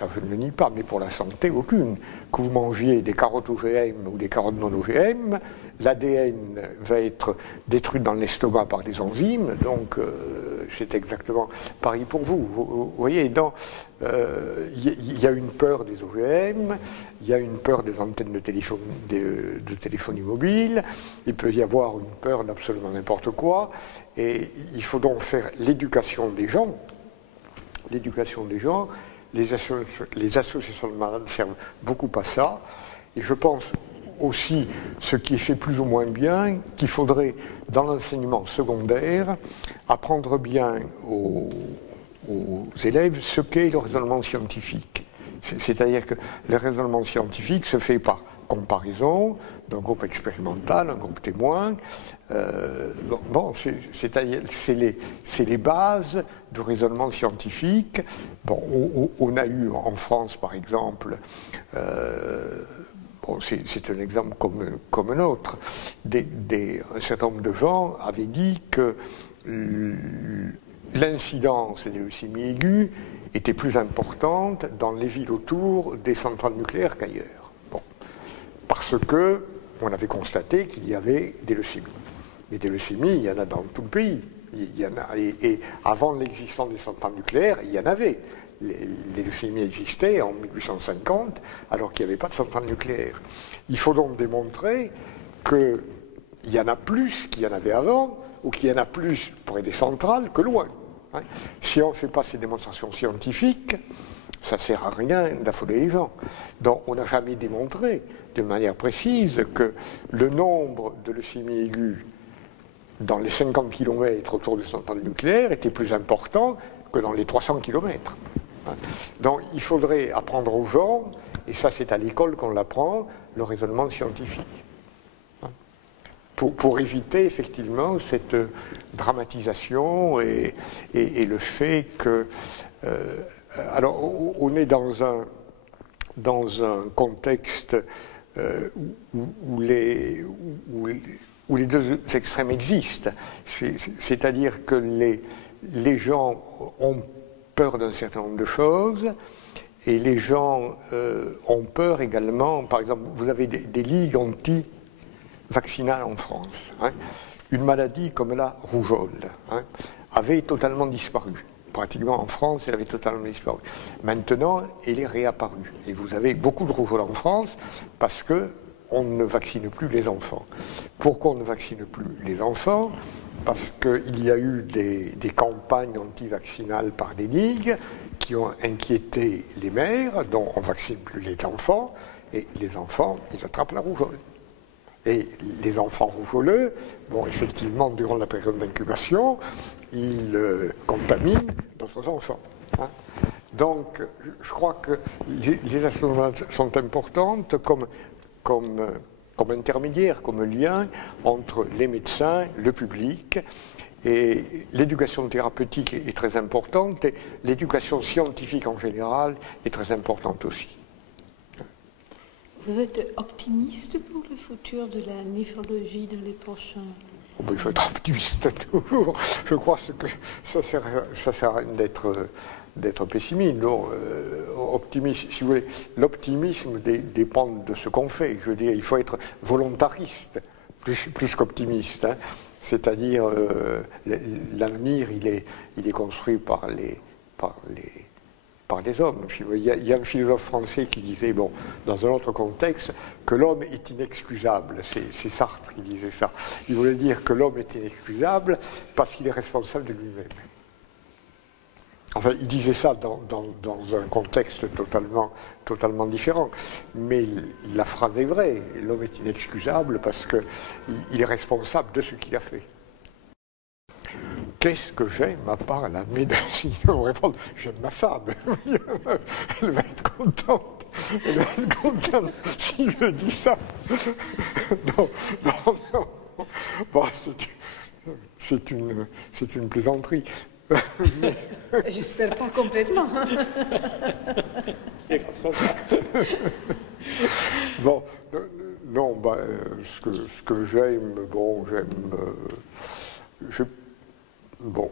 ça je ne le nie pas, mais pour la santé, aucune. Que vous mangiez des carottes OGM ou des carottes non OGM, l'ADN va être détruit dans l'estomac par des enzymes, donc c'est exactement pareil pour vous. Vous voyez, il y a une peur des OGM, il y a une peur des antennes de téléphonie mobile, il peut y avoir une peur d'absolument n'importe quoi, et il faut donc faire l'éducation des gens. L'éducation des gens, les associations de malades servent beaucoup à ça, et je pense aussi, ce qui est fait plus ou moins bien, qu'il faudrait, dans l'enseignement secondaire, apprendre bien aux élèves ce qu'est le raisonnement scientifique. C'est-à-dire que le raisonnement scientifique se fait par comparaison d'un groupe expérimental, un groupe témoin. C'est les bases du raisonnement scientifique. Bon, on a eu en France, par exemple, c'est un exemple comme un autre, un certain nombre de gens avaient dit que l'incidence des leucémies aiguës était plus importante dans les villes autour des centrales nucléaires qu'ailleurs. Bon. Parce qu'on avait constaté qu'il y avait des leucémies. Mais des leucémies, il y en a dans tout le pays. Il y en a, et avant l'existence des centrales nucléaires, il y en avait. Les leucémies existaient en 1850, alors qu'il n'y avait pas de centrale nucléaire. Il faut donc démontrer qu'il y en a plus qu'il y en avait avant, ou qu'il y en a plus près des centrales que loin. Si on ne fait pas ces démonstrations scientifiques, ça ne sert à rien d'affoler les gens. Donc on n'a jamais démontré de manière précise que le nombre de leucémies aiguës dans les 50 km autour des centrales nucléaires était plus important que dans les 300 km. Donc il faudrait apprendre aux gens, et ça c'est à l'école qu'on l'apprend, le raisonnement scientifique. Pour éviter effectivement cette dramatisation et le fait que... alors on est dans un contexte où les deux extrêmes existent. C'est-à-dire que les gens ont peur d'un certain nombre de choses, et les gens ont peur également, par exemple, vous avez des ligues anti-vaccinales en France. Hein. Une maladie comme la rougeole avait totalement disparu. Pratiquement en France, elle avait totalement disparu. Maintenant, elle est réapparue. Et vous avez beaucoup de rougeole en France parce qu'on ne vaccine plus les enfants. Pourquoi on ne vaccine plus les enfants ? Parce qu'il y a eu des campagnes anti-vaccinales par des ligues qui ont inquiété les mères, dont on ne vaccine plus les enfants, et les enfants, ils attrapent la rougeole. Et les enfants rougeoleux, bon, effectivement, durant la période d'incubation, ils contaminent d'autres enfants. Hein. Donc, je crois que les associations sont importantes comme intermédiaire, comme lien entre les médecins, le public, et l'éducation thérapeutique est très importante, et l'éducation scientifique en général est très importante aussi. Vous êtes optimiste pour le futur de la néphrologie dans les prochains... Oh ben, il faut être optimiste toujours. Je crois que ça sert à rien d'être pessimiste. Non, optimiste, si vous voulez, l'optimisme dépend de ce qu'on fait. Je veux dire, il faut être volontariste plus qu'optimiste. Hein. C'est-à-dire, l'avenir, il est construit par des hommes. Il y a un philosophe français qui disait, bon, dans un autre contexte, que l'homme est inexcusable. C'est Sartre qui disait ça. Il voulait dire que l'homme est inexcusable parce qu'il est responsable de lui-même. Enfin, il disait ça dans un contexte totalement différent. Mais la phrase est vraie. L'homme est inexcusable parce qu'il est responsable de ce qu'il a fait. qu'est-ce que j'aime à part la médecine? On va répondre, j'aime ma femme. Elle va être contente. Elle va être contente si je dis ça. Non, non, non. Bon, c'est une plaisanterie. J'espère pas complètement. Bon, non, bah, ce que j'aime, bon,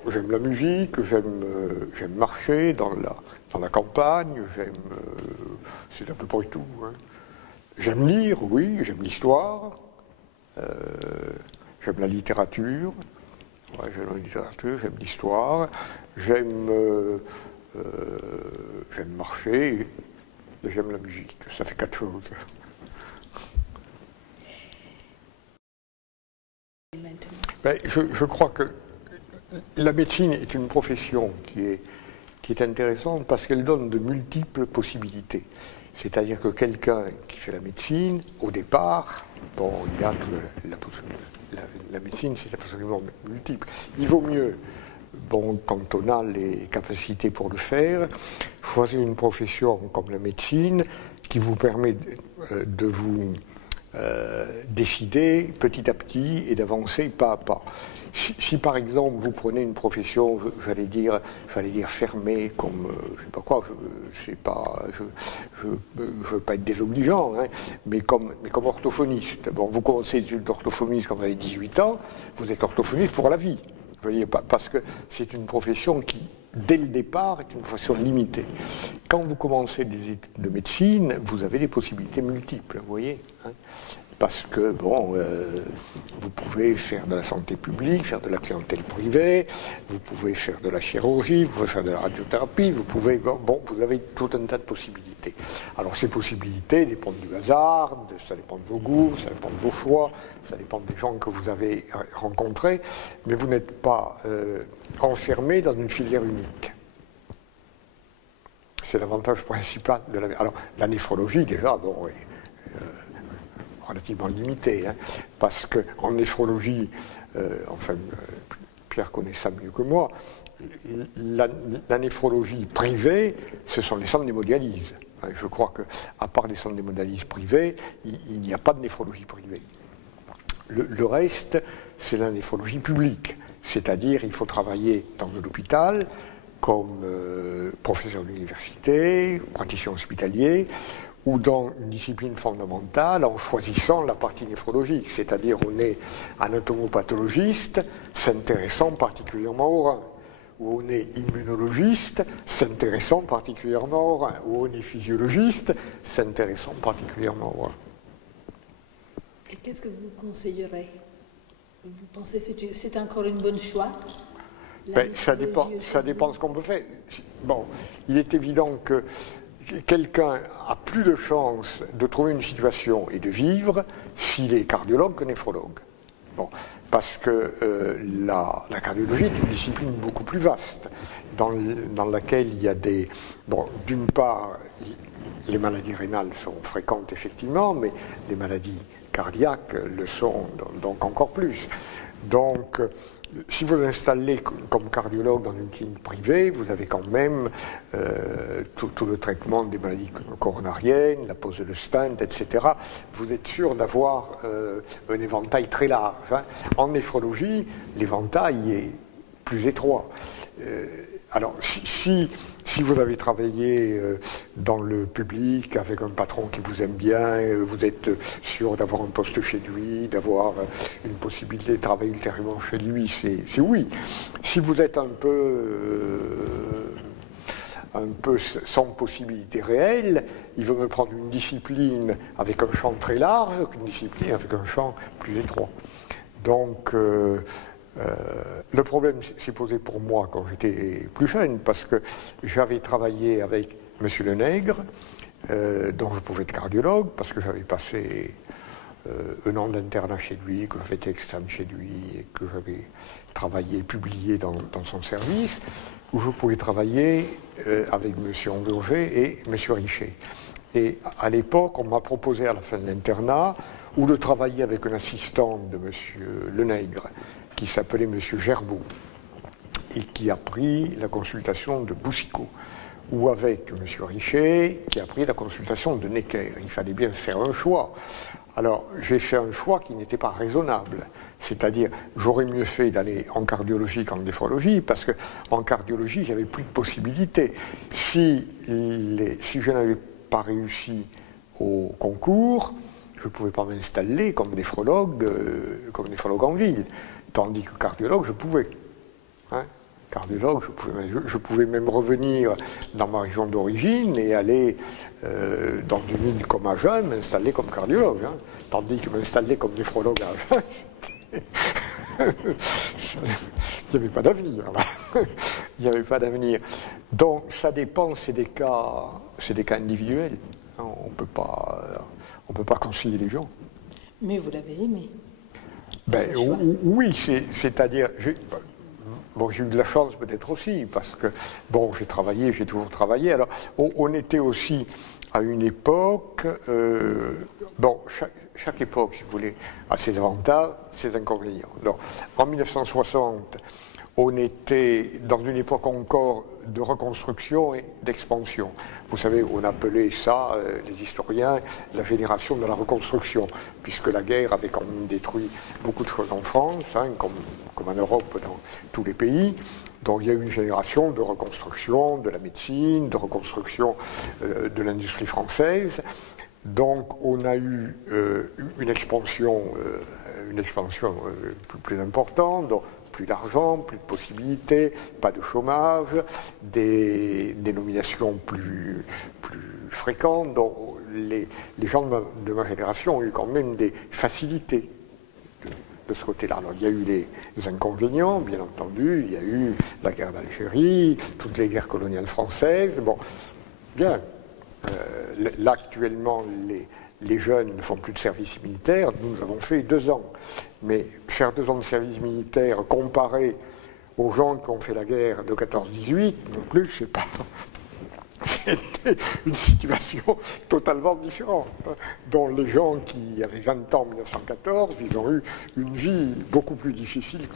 j'aime la musique, j'aime marcher dans la campagne, c'est à peu près tout. Hein. J'aime lire, oui, j'aime l'histoire, j'aime la littérature, ouais, j'aime l'histoire, j'aime marcher, et j'aime la musique, ça fait 4 choses. Ben, je crois que la médecine est une profession qui est intéressante parce qu'elle donne de multiples possibilités. C'est-à-dire que quelqu'un qui fait la médecine, au départ, bon, il y a la médecine, c'est absolument multiple. Il vaut mieux, bon, quand on a les capacités pour le faire, choisir une profession comme la médecine qui vous permet de vous décider petit à petit et d'avancer pas à pas. Si par exemple vous prenez une profession, j'allais dire fermée, comme je sais pas quoi, je veux pas être désobligeant, hein, mais comme orthophoniste. Bon, vous commencez une orthophoniste quand vous avez 18 ans, vous êtes orthophoniste pour la vie. Vous voyez, parce que c'est une profession qui, dès le départ, est une profession limitée. Quand vous commencez des études de médecine, vous avez des possibilités multiples, vous voyez, hein, parce que, bon, vous pouvez faire de la santé publique, faire de la clientèle privée, vous pouvez faire de la chirurgie, vous pouvez faire de la radiothérapie, vous pouvez, bon, vous avez tout un tas de possibilités. Alors ces possibilités dépendent du hasard, ça dépend de vos goûts, ça dépend de vos choix, ça dépend des gens que vous avez rencontrés, mais vous n'êtes pas enfermé dans une filière unique. C'est l'avantage principal de la... Alors, la néphrologie, déjà, bon, est relativement limitée, hein, parce qu'en néphrologie, enfin, Pierre connaît ça mieux que moi, la néphrologie privée, ce sont les centres d'hémodialyse. Je crois qu'à part les centres d'hémodialyse privés, il n'y a pas de néphrologie privée. Le reste, c'est la néphrologie publique, c'est-à-dire il faut travailler dans l'hôpital comme professeur d'université, praticien hospitalier, ou dans une discipline fondamentale en choisissant la partie néphrologique, c'est-à-dire on est anatomopathologiste s'intéressant particulièrement au rein, ou on est immunologiste s'intéressant particulièrement au rein, ou on est physiologiste s'intéressant particulièrement au rein. Et qu'est-ce que vous conseillerez? Vous pensez que c'est encore une bonne choix? Ben, ça dépend de ce qu'on peut faire. Bon, il est évident que quelqu'un a plus de chances de trouver une situation et de vivre s'il est cardiologue que néphrologue. Bon, parce que la cardiologie est une discipline beaucoup plus vaste, dans laquelle il y a des... Bon, d'une part, les maladies rénales sont fréquentes effectivement, mais les maladies cardiaques le sont donc encore plus. Donc, si vous installez comme cardiologue dans une clinique privée, vous avez quand même tout le traitement des maladies coronariennes, la pose de stent, etc. Vous êtes sûr d'avoir un éventail très large. Hein. En néphrologie, l'éventail est plus étroit. Alors, si vous avez travaillé dans le public avec un patron qui vous aime bien, vous êtes sûr d'avoir un poste chez lui, d'avoir une possibilité de travailler ultérieurement chez lui, c'est oui. Si vous êtes un peu sans possibilité réelle, il veut me prendre une discipline avec un champ très large qu'une discipline avec un champ plus étroit. Donc, le problème s'est posé pour moi quand j'étais plus jeune, parce que j'avais travaillé avec M. Lenègre, dont je pouvais être cardiologue, parce que j'avais passé un an d'internat chez lui, que j'avais été externe chez lui, et que j'avais travaillé, publié dans son service, où je pouvais travailler avec M. Androgé et M. Richer. Et à l'époque, on m'a proposé à la fin de l'internat, ou de travailler avec un assistant de M. Lenègre, qui s'appelait M. Gerbeau. et qui a pris la consultation de Boucicaut, ou avec M. Richet, qui a pris la consultation de Necker. Il fallait bien faire un choix. Alors, j'ai fait un choix qui n'était pas raisonnable. C'est-à-dire, j'aurais mieux fait d'aller en cardiologie qu'en néphrologie, parce qu'en cardiologie, j'avais plus de possibilités. Si je n'avais pas réussi au concours, je ne pouvais pas m'installer comme néphrologue en ville. Tandis que cardiologue, je pouvais. Hein, cardiologue, je pouvais même revenir dans ma région d'origine et aller dans une ville comme Agen, m'installer comme cardiologue. Hein, tandis que m'installer comme néphrologue à Agen, il n'y avait pas d'avenir. Il n'y avait pas d'avenir. Donc ça dépend, c'est des cas individuels. Hein, on ne peut pas conseiller les gens. Mais vous l'avez aimé. Ben, oui, c'est-à-dire, j'ai eu de la chance peut-être aussi, parce que, bon, j'ai toujours travaillé. Alors, on était aussi à une époque, chaque époque, si vous voulez, a ses avantages, ses inconvénients. Alors, en 1960, on était dans une époque encore de reconstruction et d'expansion. Vous savez, on appelait ça, les historiens, la génération de la reconstruction, puisque la guerre avait quand même détruit beaucoup de choses en France, hein, comme en Europe, dans tous les pays. Donc il y a eu une génération de reconstruction de la médecine, de reconstruction de l'industrie française. Donc on a eu une expansion plus importante. Donc, plus d'argent, plus de possibilités, pas de chômage, des nominations plus fréquentes. Donc les gens de ma génération ont eu quand même des facilités de ce côté-là. Alors il y a eu les inconvénients, bien entendu, il y a eu la guerre d'Algérie, toutes les guerres coloniales françaises. Bon, bien. Là, actuellement, les jeunes ne font plus de service militaire. Nous avons fait 2 ans. Mais faire 2 ans de service militaire comparé aux gens qui ont fait la guerre de 14-18, non plus, c'est pas. C'était une situation totalement différente. Dont les gens qui avaient 20 ans en 1914, ils ont eu une vie beaucoup plus difficile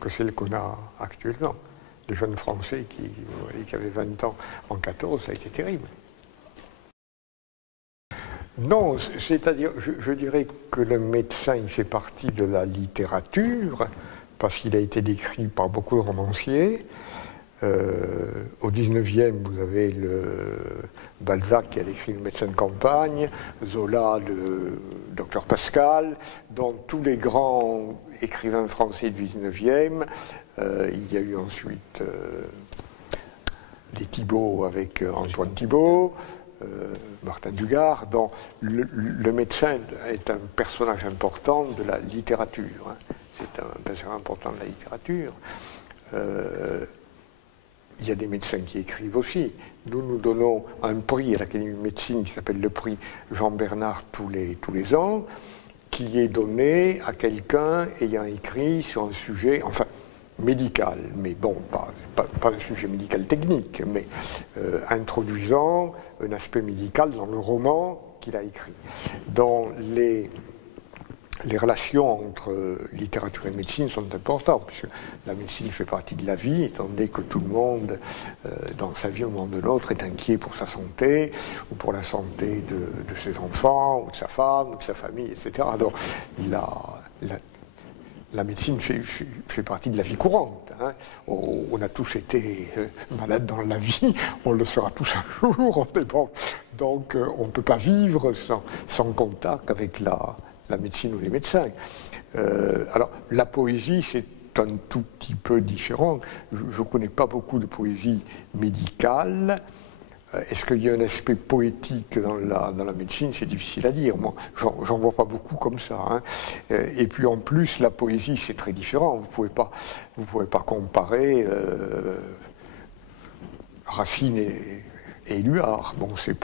que celle qu'on a actuellement. Les jeunes Français qui avaient 20 ans en 14, ça a été terrible. Non, c'est-à-dire, je dirais que le médecin, il fait partie de la littérature, parce qu'il a été décrit par beaucoup de romanciers. Au 19e, vous avez Balzac qui a décrit le médecin de campagne, Zola, le docteur Pascal, donc tous les grands écrivains français du 19e. Il y a eu ensuite les Thibault avec Antoine Thibault, Martin Dugard. Donc le médecin est un personnage important de la littérature. Hein. C'est un personnage important de la littérature. Il y a des médecins qui écrivent aussi. Nous donnons un prix à l'Académie de médecine qui s'appelle le prix Jean Bernard tous les ans, qui est donné à quelqu'un ayant écrit sur un sujet, enfin, médical, mais bon, pas un sujet médical technique, mais introduisant un aspect médical dans le roman qu'il a écrit. Dans les relations entre littérature et médecine sont importantes, puisque la médecine fait partie de la vie, étant donné que tout le monde, dans sa vie, au moment de l'autre, est inquiet pour sa santé, ou pour la santé de ses enfants, ou de sa femme, ou de sa famille, etc. Donc, la médecine fait partie de la vie courante. Hein. On a tous été malades dans la vie, on le sera tous un jour. Donc, on ne peut pas vivre sans contact avec la médecine ou les médecins. Alors, la poésie, c'est un tout petit peu différent. Je ne connais pas beaucoup de poésie médicale. Est-ce qu'il y a un aspect poétique dans la médecine? C'est difficile à dire. Moi, j'en vois pas beaucoup comme ça. Hein. Et puis en plus, la poésie, c'est très différent. Vous pouvez pas comparer Racine et Éluard. Bon, c'est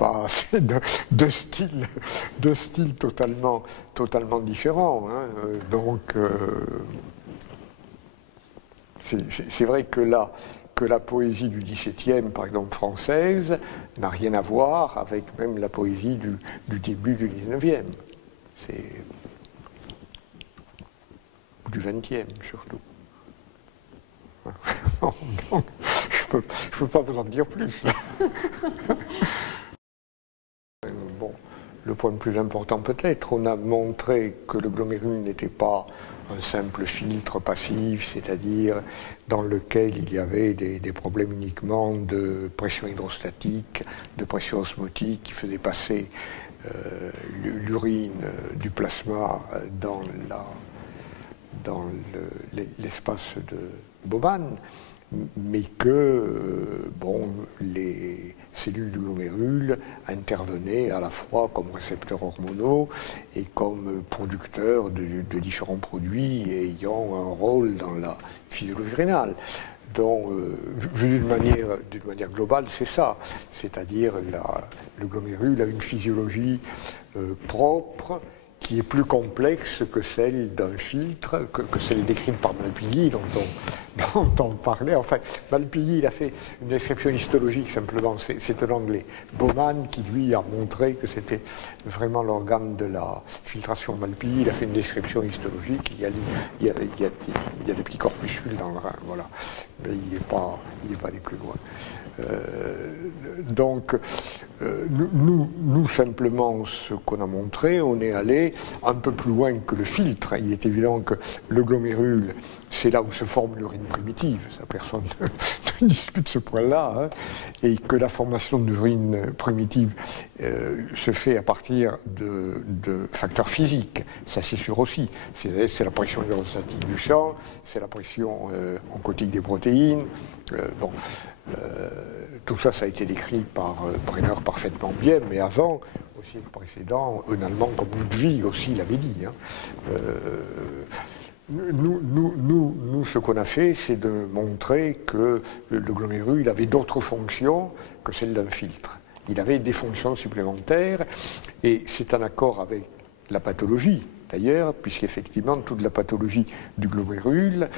deux styles totalement différents. Hein. Donc, c'est vrai que la poésie du XVIIe, par exemple française, n'a rien à voir avec même la poésie du début du XIXe. du XXe surtout. Donc, je ne peux pas vous en dire plus. Bon, le point le plus important peut-être, on a montré que le glomérule n'était pas un simple filtre passif, c'est-à-dire dans lequel il y avait des problèmes uniquement de pression hydrostatique, de pression osmotique qui faisaient passer l'urine du plasma dans l'espace de Bowman, mais que les cellules du glomérule intervenaient à la fois comme récepteurs hormonaux et comme producteurs de différents produits ayant un rôle dans la physiologie rénale. Donc, vu d'une manière globale, c'est ça. C'est-à-dire le glomérule a une physiologie propre qui est plus complexe que celle d'un filtre, que celle décrite par Malpighi, dont on parlait. Enfin, Malpighi, il a fait une description histologique, simplement, c'est un Anglais. Bowman, qui lui a montré que c'était vraiment l'organe de la filtration. Malpighi, il a fait une description histologique, il y a des petits corpuscules dans le rein, voilà. Mais il n'est pas allé plus loin. Donc, nous, simplement, ce qu'on a montré, on est allé un peu plus loin que le filtre. Il est évident que le glomérule, c'est là où se forme l'urine primitive. Ça, personne ne dispute ce point-là. Hein, et que la formation de l'urine primitive se fait à partir de facteurs physiques. Ça, c'est sûr aussi. C'est la pression hydrostatique du sang, c'est la pression oncotique des protéines. Tout ça, ça a été décrit par Brenner parfaitement bien, mais avant, au siècle précédent, un Allemand comme Ludwig aussi l'avait dit. Hein. Nous, ce qu'on a fait, c'est de montrer que le glomérule avait d'autres fonctions que celles d'un filtre. Il avait des fonctions supplémentaires, et c'est en accord avec la pathologie, d'ailleurs, puisqu'effectivement, toute la pathologie du glomérule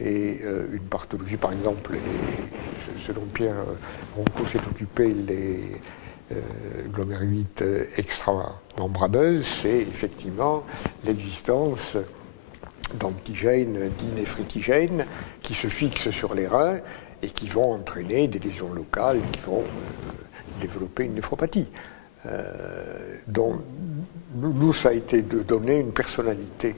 et une pathologie, par exemple, ce dont Pierre Ronco s'est occupé, les glomérulites extramembraneuses, c'est effectivement l'existence d'antigènes dits néphritigènes qui se fixent sur les reins et qui vont entraîner des lésions locales qui vont développer une néphropathie. Donc, nous, ça a été de donner une personnalité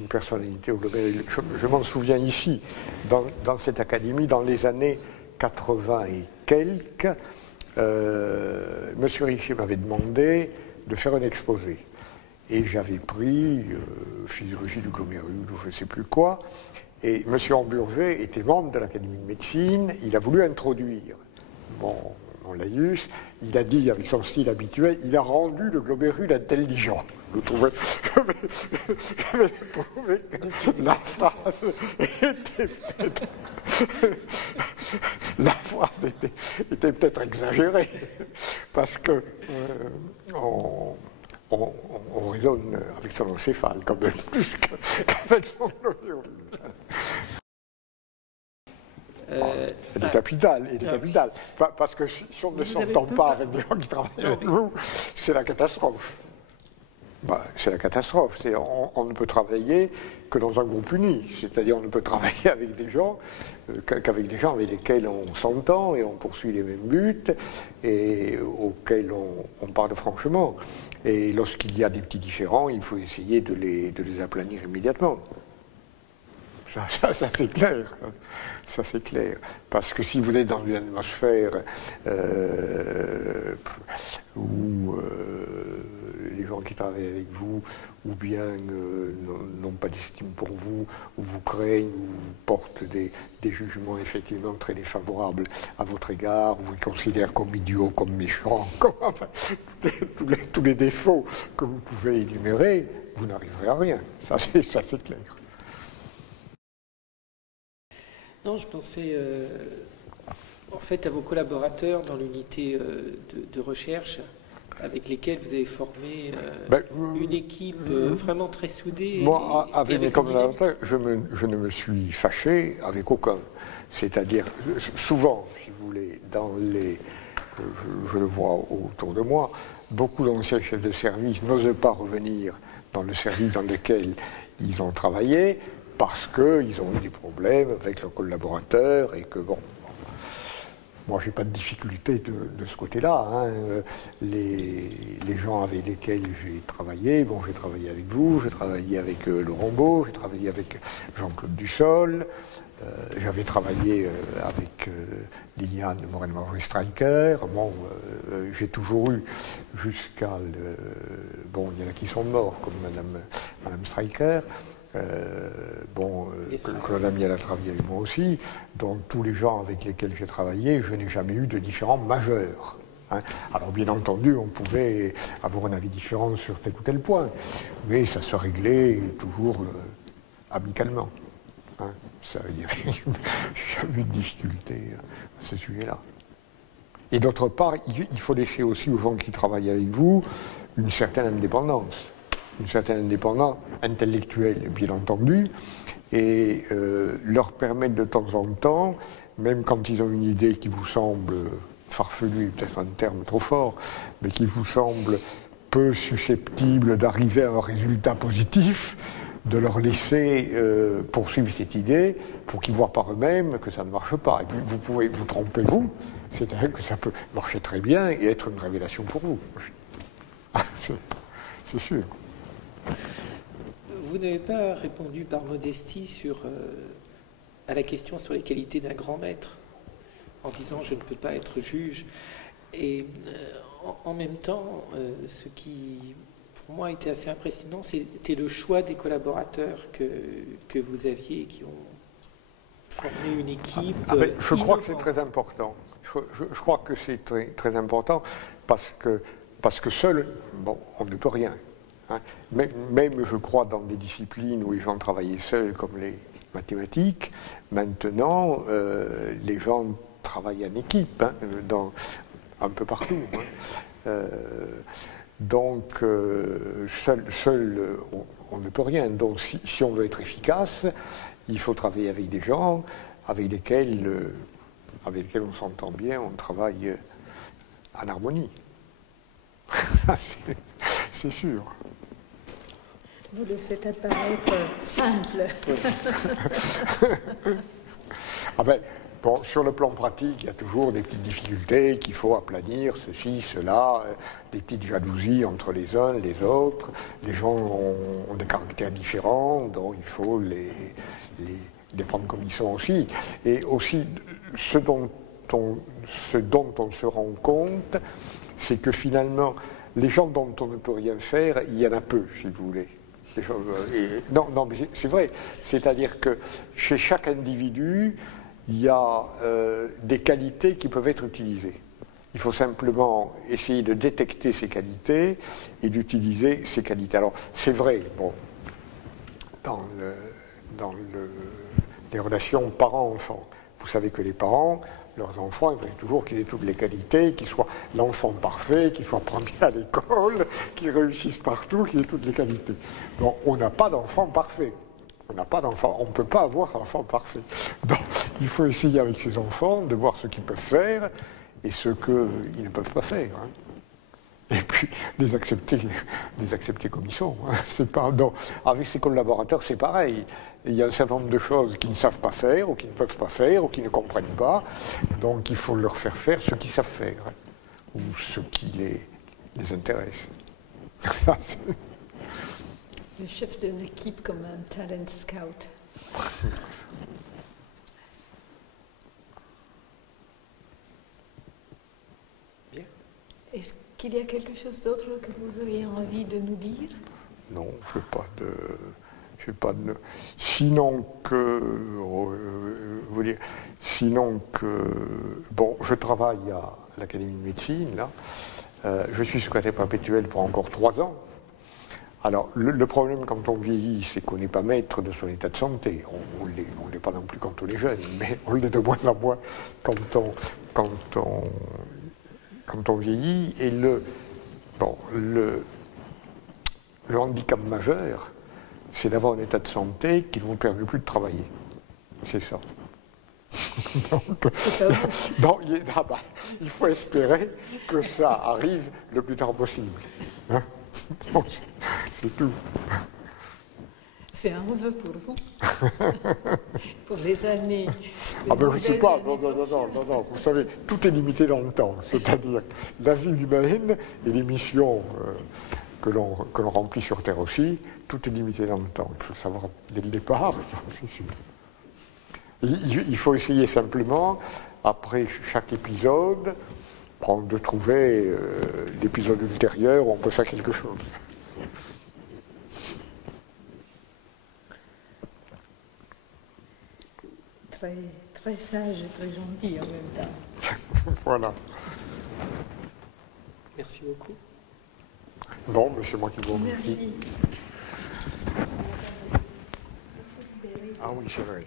au glomérule. Je m'en souviens ici, dans cette académie, dans les années 80 et quelques, M. Richer m'avait demandé de faire un exposé. Et j'avais pris physiologie du glomérule, ou je ne sais plus quoi, et M. Hamburger était membre de l'Académie de médecine, il a voulu introduire mon laïus, il a dit avec son style habituel, il a rendu le glomérule intelligent. Je trouvais que la phrase était peut-être exagérée, parce que on raisonne avec son encéphale quand même plus qu'avec son glomérule. Elle est capitale, parce que si on ne s'entend pas avec des gens qui travaillent avec vous, c'est la catastrophe. C'est la catastrophe. On ne peut travailler que dans un groupe uni, c'est-à-dire on ne peut travailler avec des gens qu'avec des gens avec lesquels on s'entend et on poursuit les mêmes buts et auxquels on parle franchement. Et lorsqu'il y a des petits différends, il faut essayer de les aplanir immédiatement. Ça c'est clair. Ça c'est clair. Parce que si vous êtes dans une atmosphère où les gens qui travaillent avec vous, ou bien n'ont pas d'estime pour vous, ou vous craignent, ou portent des jugements effectivement très défavorables à votre égard, ou vous considèrent comme idiots, comme méchants, enfin, tous les défauts que vous pouvez énumérer, vous n'arriverez à rien. Ça c'est clair. Non, je pensais en fait à vos collaborateurs dans l'unité de recherche avec lesquels vous avez formé une équipe vraiment très soudée. Moi, avec mes collaborateurs, je ne me suis fâché avec aucun. C'est-à-dire, souvent, si vous voulez, je le vois autour de moi, beaucoup d'anciens chefs de service n'osent pas revenir dans le service dans lequel ils ont travaillé, parce qu'ils ont eu des problèmes avec leurs collaborateurs et que, bon, moi, j'ai pas de difficulté de ce côté-là. Hein. Les gens avec lesquels j'ai travaillé, bon, j'ai travaillé avec vous, j'ai travaillé avec Laurent Beau, j'ai travaillé avec Jean-Claude Dussol, j'avais travaillé avec Liliane Morel-Maurice-Streicher. Bon, j'ai toujours eu jusqu'à... bon, il y en a qui sont morts, comme Madame Streicher. Claude Amiel a travaillé avec moi aussi, donc tous les gens avec lesquels j'ai travaillé, je n'ai jamais eu de différends majeurs. Hein. Alors bien entendu, on pouvait avoir un avis différent sur tel ou tel point, mais ça se réglait toujours amicalement. Hein. Il n'y avait jamais eu de difficulté à ce sujet-là. Et d'autre part, il faut laisser aussi aux gens qui travaillent avec vous une certaine indépendance. Une certaine indépendance intellectuelle, bien entendu, et leur permettre de temps en temps, même quand ils ont une idée qui vous semble farfelue, peut-être un terme trop fort, mais qui vous semble peu susceptible d'arriver à un résultat positif, de leur laisser poursuivre cette idée pour qu'ils voient par eux-mêmes que ça ne marche pas. Et puis vous pouvez vous tromper, vous, c'est-à-dire que ça peut marcher très bien et être une révélation pour vous. C'est sûr. Vous n'avez pas répondu par modestie à la question sur les qualités d'un grand maître, en disant je ne peux pas être juge. Et en même temps, ce qui pour moi était assez impressionnant, c'était le choix des collaborateurs que vous aviez, qui ont formé une équipe. Je crois que c'est très important. Je crois que c'est très, très important parce que seul, bon, on ne peut rien. Hein. Même, je crois, dans des disciplines où les gens travaillaient seuls, comme les mathématiques, maintenant, les gens travaillent en équipe, hein, un peu partout. Hein. Donc, seul on ne peut rien. Donc, si on veut être efficace, il faut travailler avec des gens avec lesquels on s'entend bien, on travaille en harmonie. C'est sûr. Vous le faites apparaître simple. Bon, sur le plan pratique, il y a toujours des petites difficultés qu'il faut aplanir, ceci, cela, des petites jalousies entre les uns, les autres. Les gens ont des caractères différents, donc il faut les prendre comme ils sont aussi. Et aussi, ce dont on se rend compte, c'est que finalement, les gens dont on ne peut rien faire, il y en a peu, si vous voulez. Non, mais c'est vrai. C'est-à-dire que chez chaque individu, il y a des qualités qui peuvent être utilisées. Il faut simplement essayer de détecter ces qualités et d'utiliser ces qualités. Alors, c'est vrai, bon, dans les relations parents-enfants. Vous savez que les parents, leurs enfants, ils veulent toujours qu'ils aient toutes les qualités, qu'ils soient l'enfant parfait, qu'il soit premier à l'école, qu'il réussisse partout, qu'il ait toutes les qualités. Donc, on n'a pas d'enfant parfait. On n'a pas d'enfant, on ne peut pas avoir un enfant parfait. Donc, il faut essayer avec ces enfants de voir ce qu'ils peuvent faire et ce qu'ils ne peuvent pas faire. Hein. Et puis, les accepter comme ils sont. Hein. C'est pas, donc, avec ses collaborateurs, c'est pareil. Il y a un certain nombre de choses qu'ils ne savent pas faire, ou qu'ils ne peuvent pas faire, ou qu'ils ne comprennent pas. Donc, il faut leur faire ce qu'ils savent faire, hein, ou ce qui les intéresse. Le chef d'une équipe comme un talent scout. Bien. Est-ce qu'il y a quelque chose d'autre que vous auriez envie de nous dire? Non, je n'ai pas de... Sinon que... Bon, je travaille à l'Académie de médecine, là. Je suis secrétaire perpétuel pour encore 3 ans. Alors, le problème quand on vieillit, c'est qu'on n'est pas maître de son état de santé. On ne l'est pas non plus quand on est jeune, mais on l'est de moins en moins quand on vieillit. Et le handicap majeur, c'est d'avoir un état de santé qui ne vous permet plus de travailler. C'est ça. Donc, il faut espérer que ça arrive le plus tard possible. Hein? C'est tout. C'est un vœu pour vous. Pour les années. Ah ben je ne sais pas, non, vous savez, tout est limité dans le temps. C'est-à-dire la vie humaine et les missions que l'on remplit sur Terre aussi, tout est limité dans le temps. Il faut le savoir dès le départ, c'est sûr. Il faut essayer simplement, après chaque épisode, de trouver l'épisode ultérieur où on peut faire quelque chose. Très, très sage et très gentil en même temps. Voilà. Merci beaucoup. Non, mais c'est moi qui vous remercie. Merci. Ah oui, c'est vrai.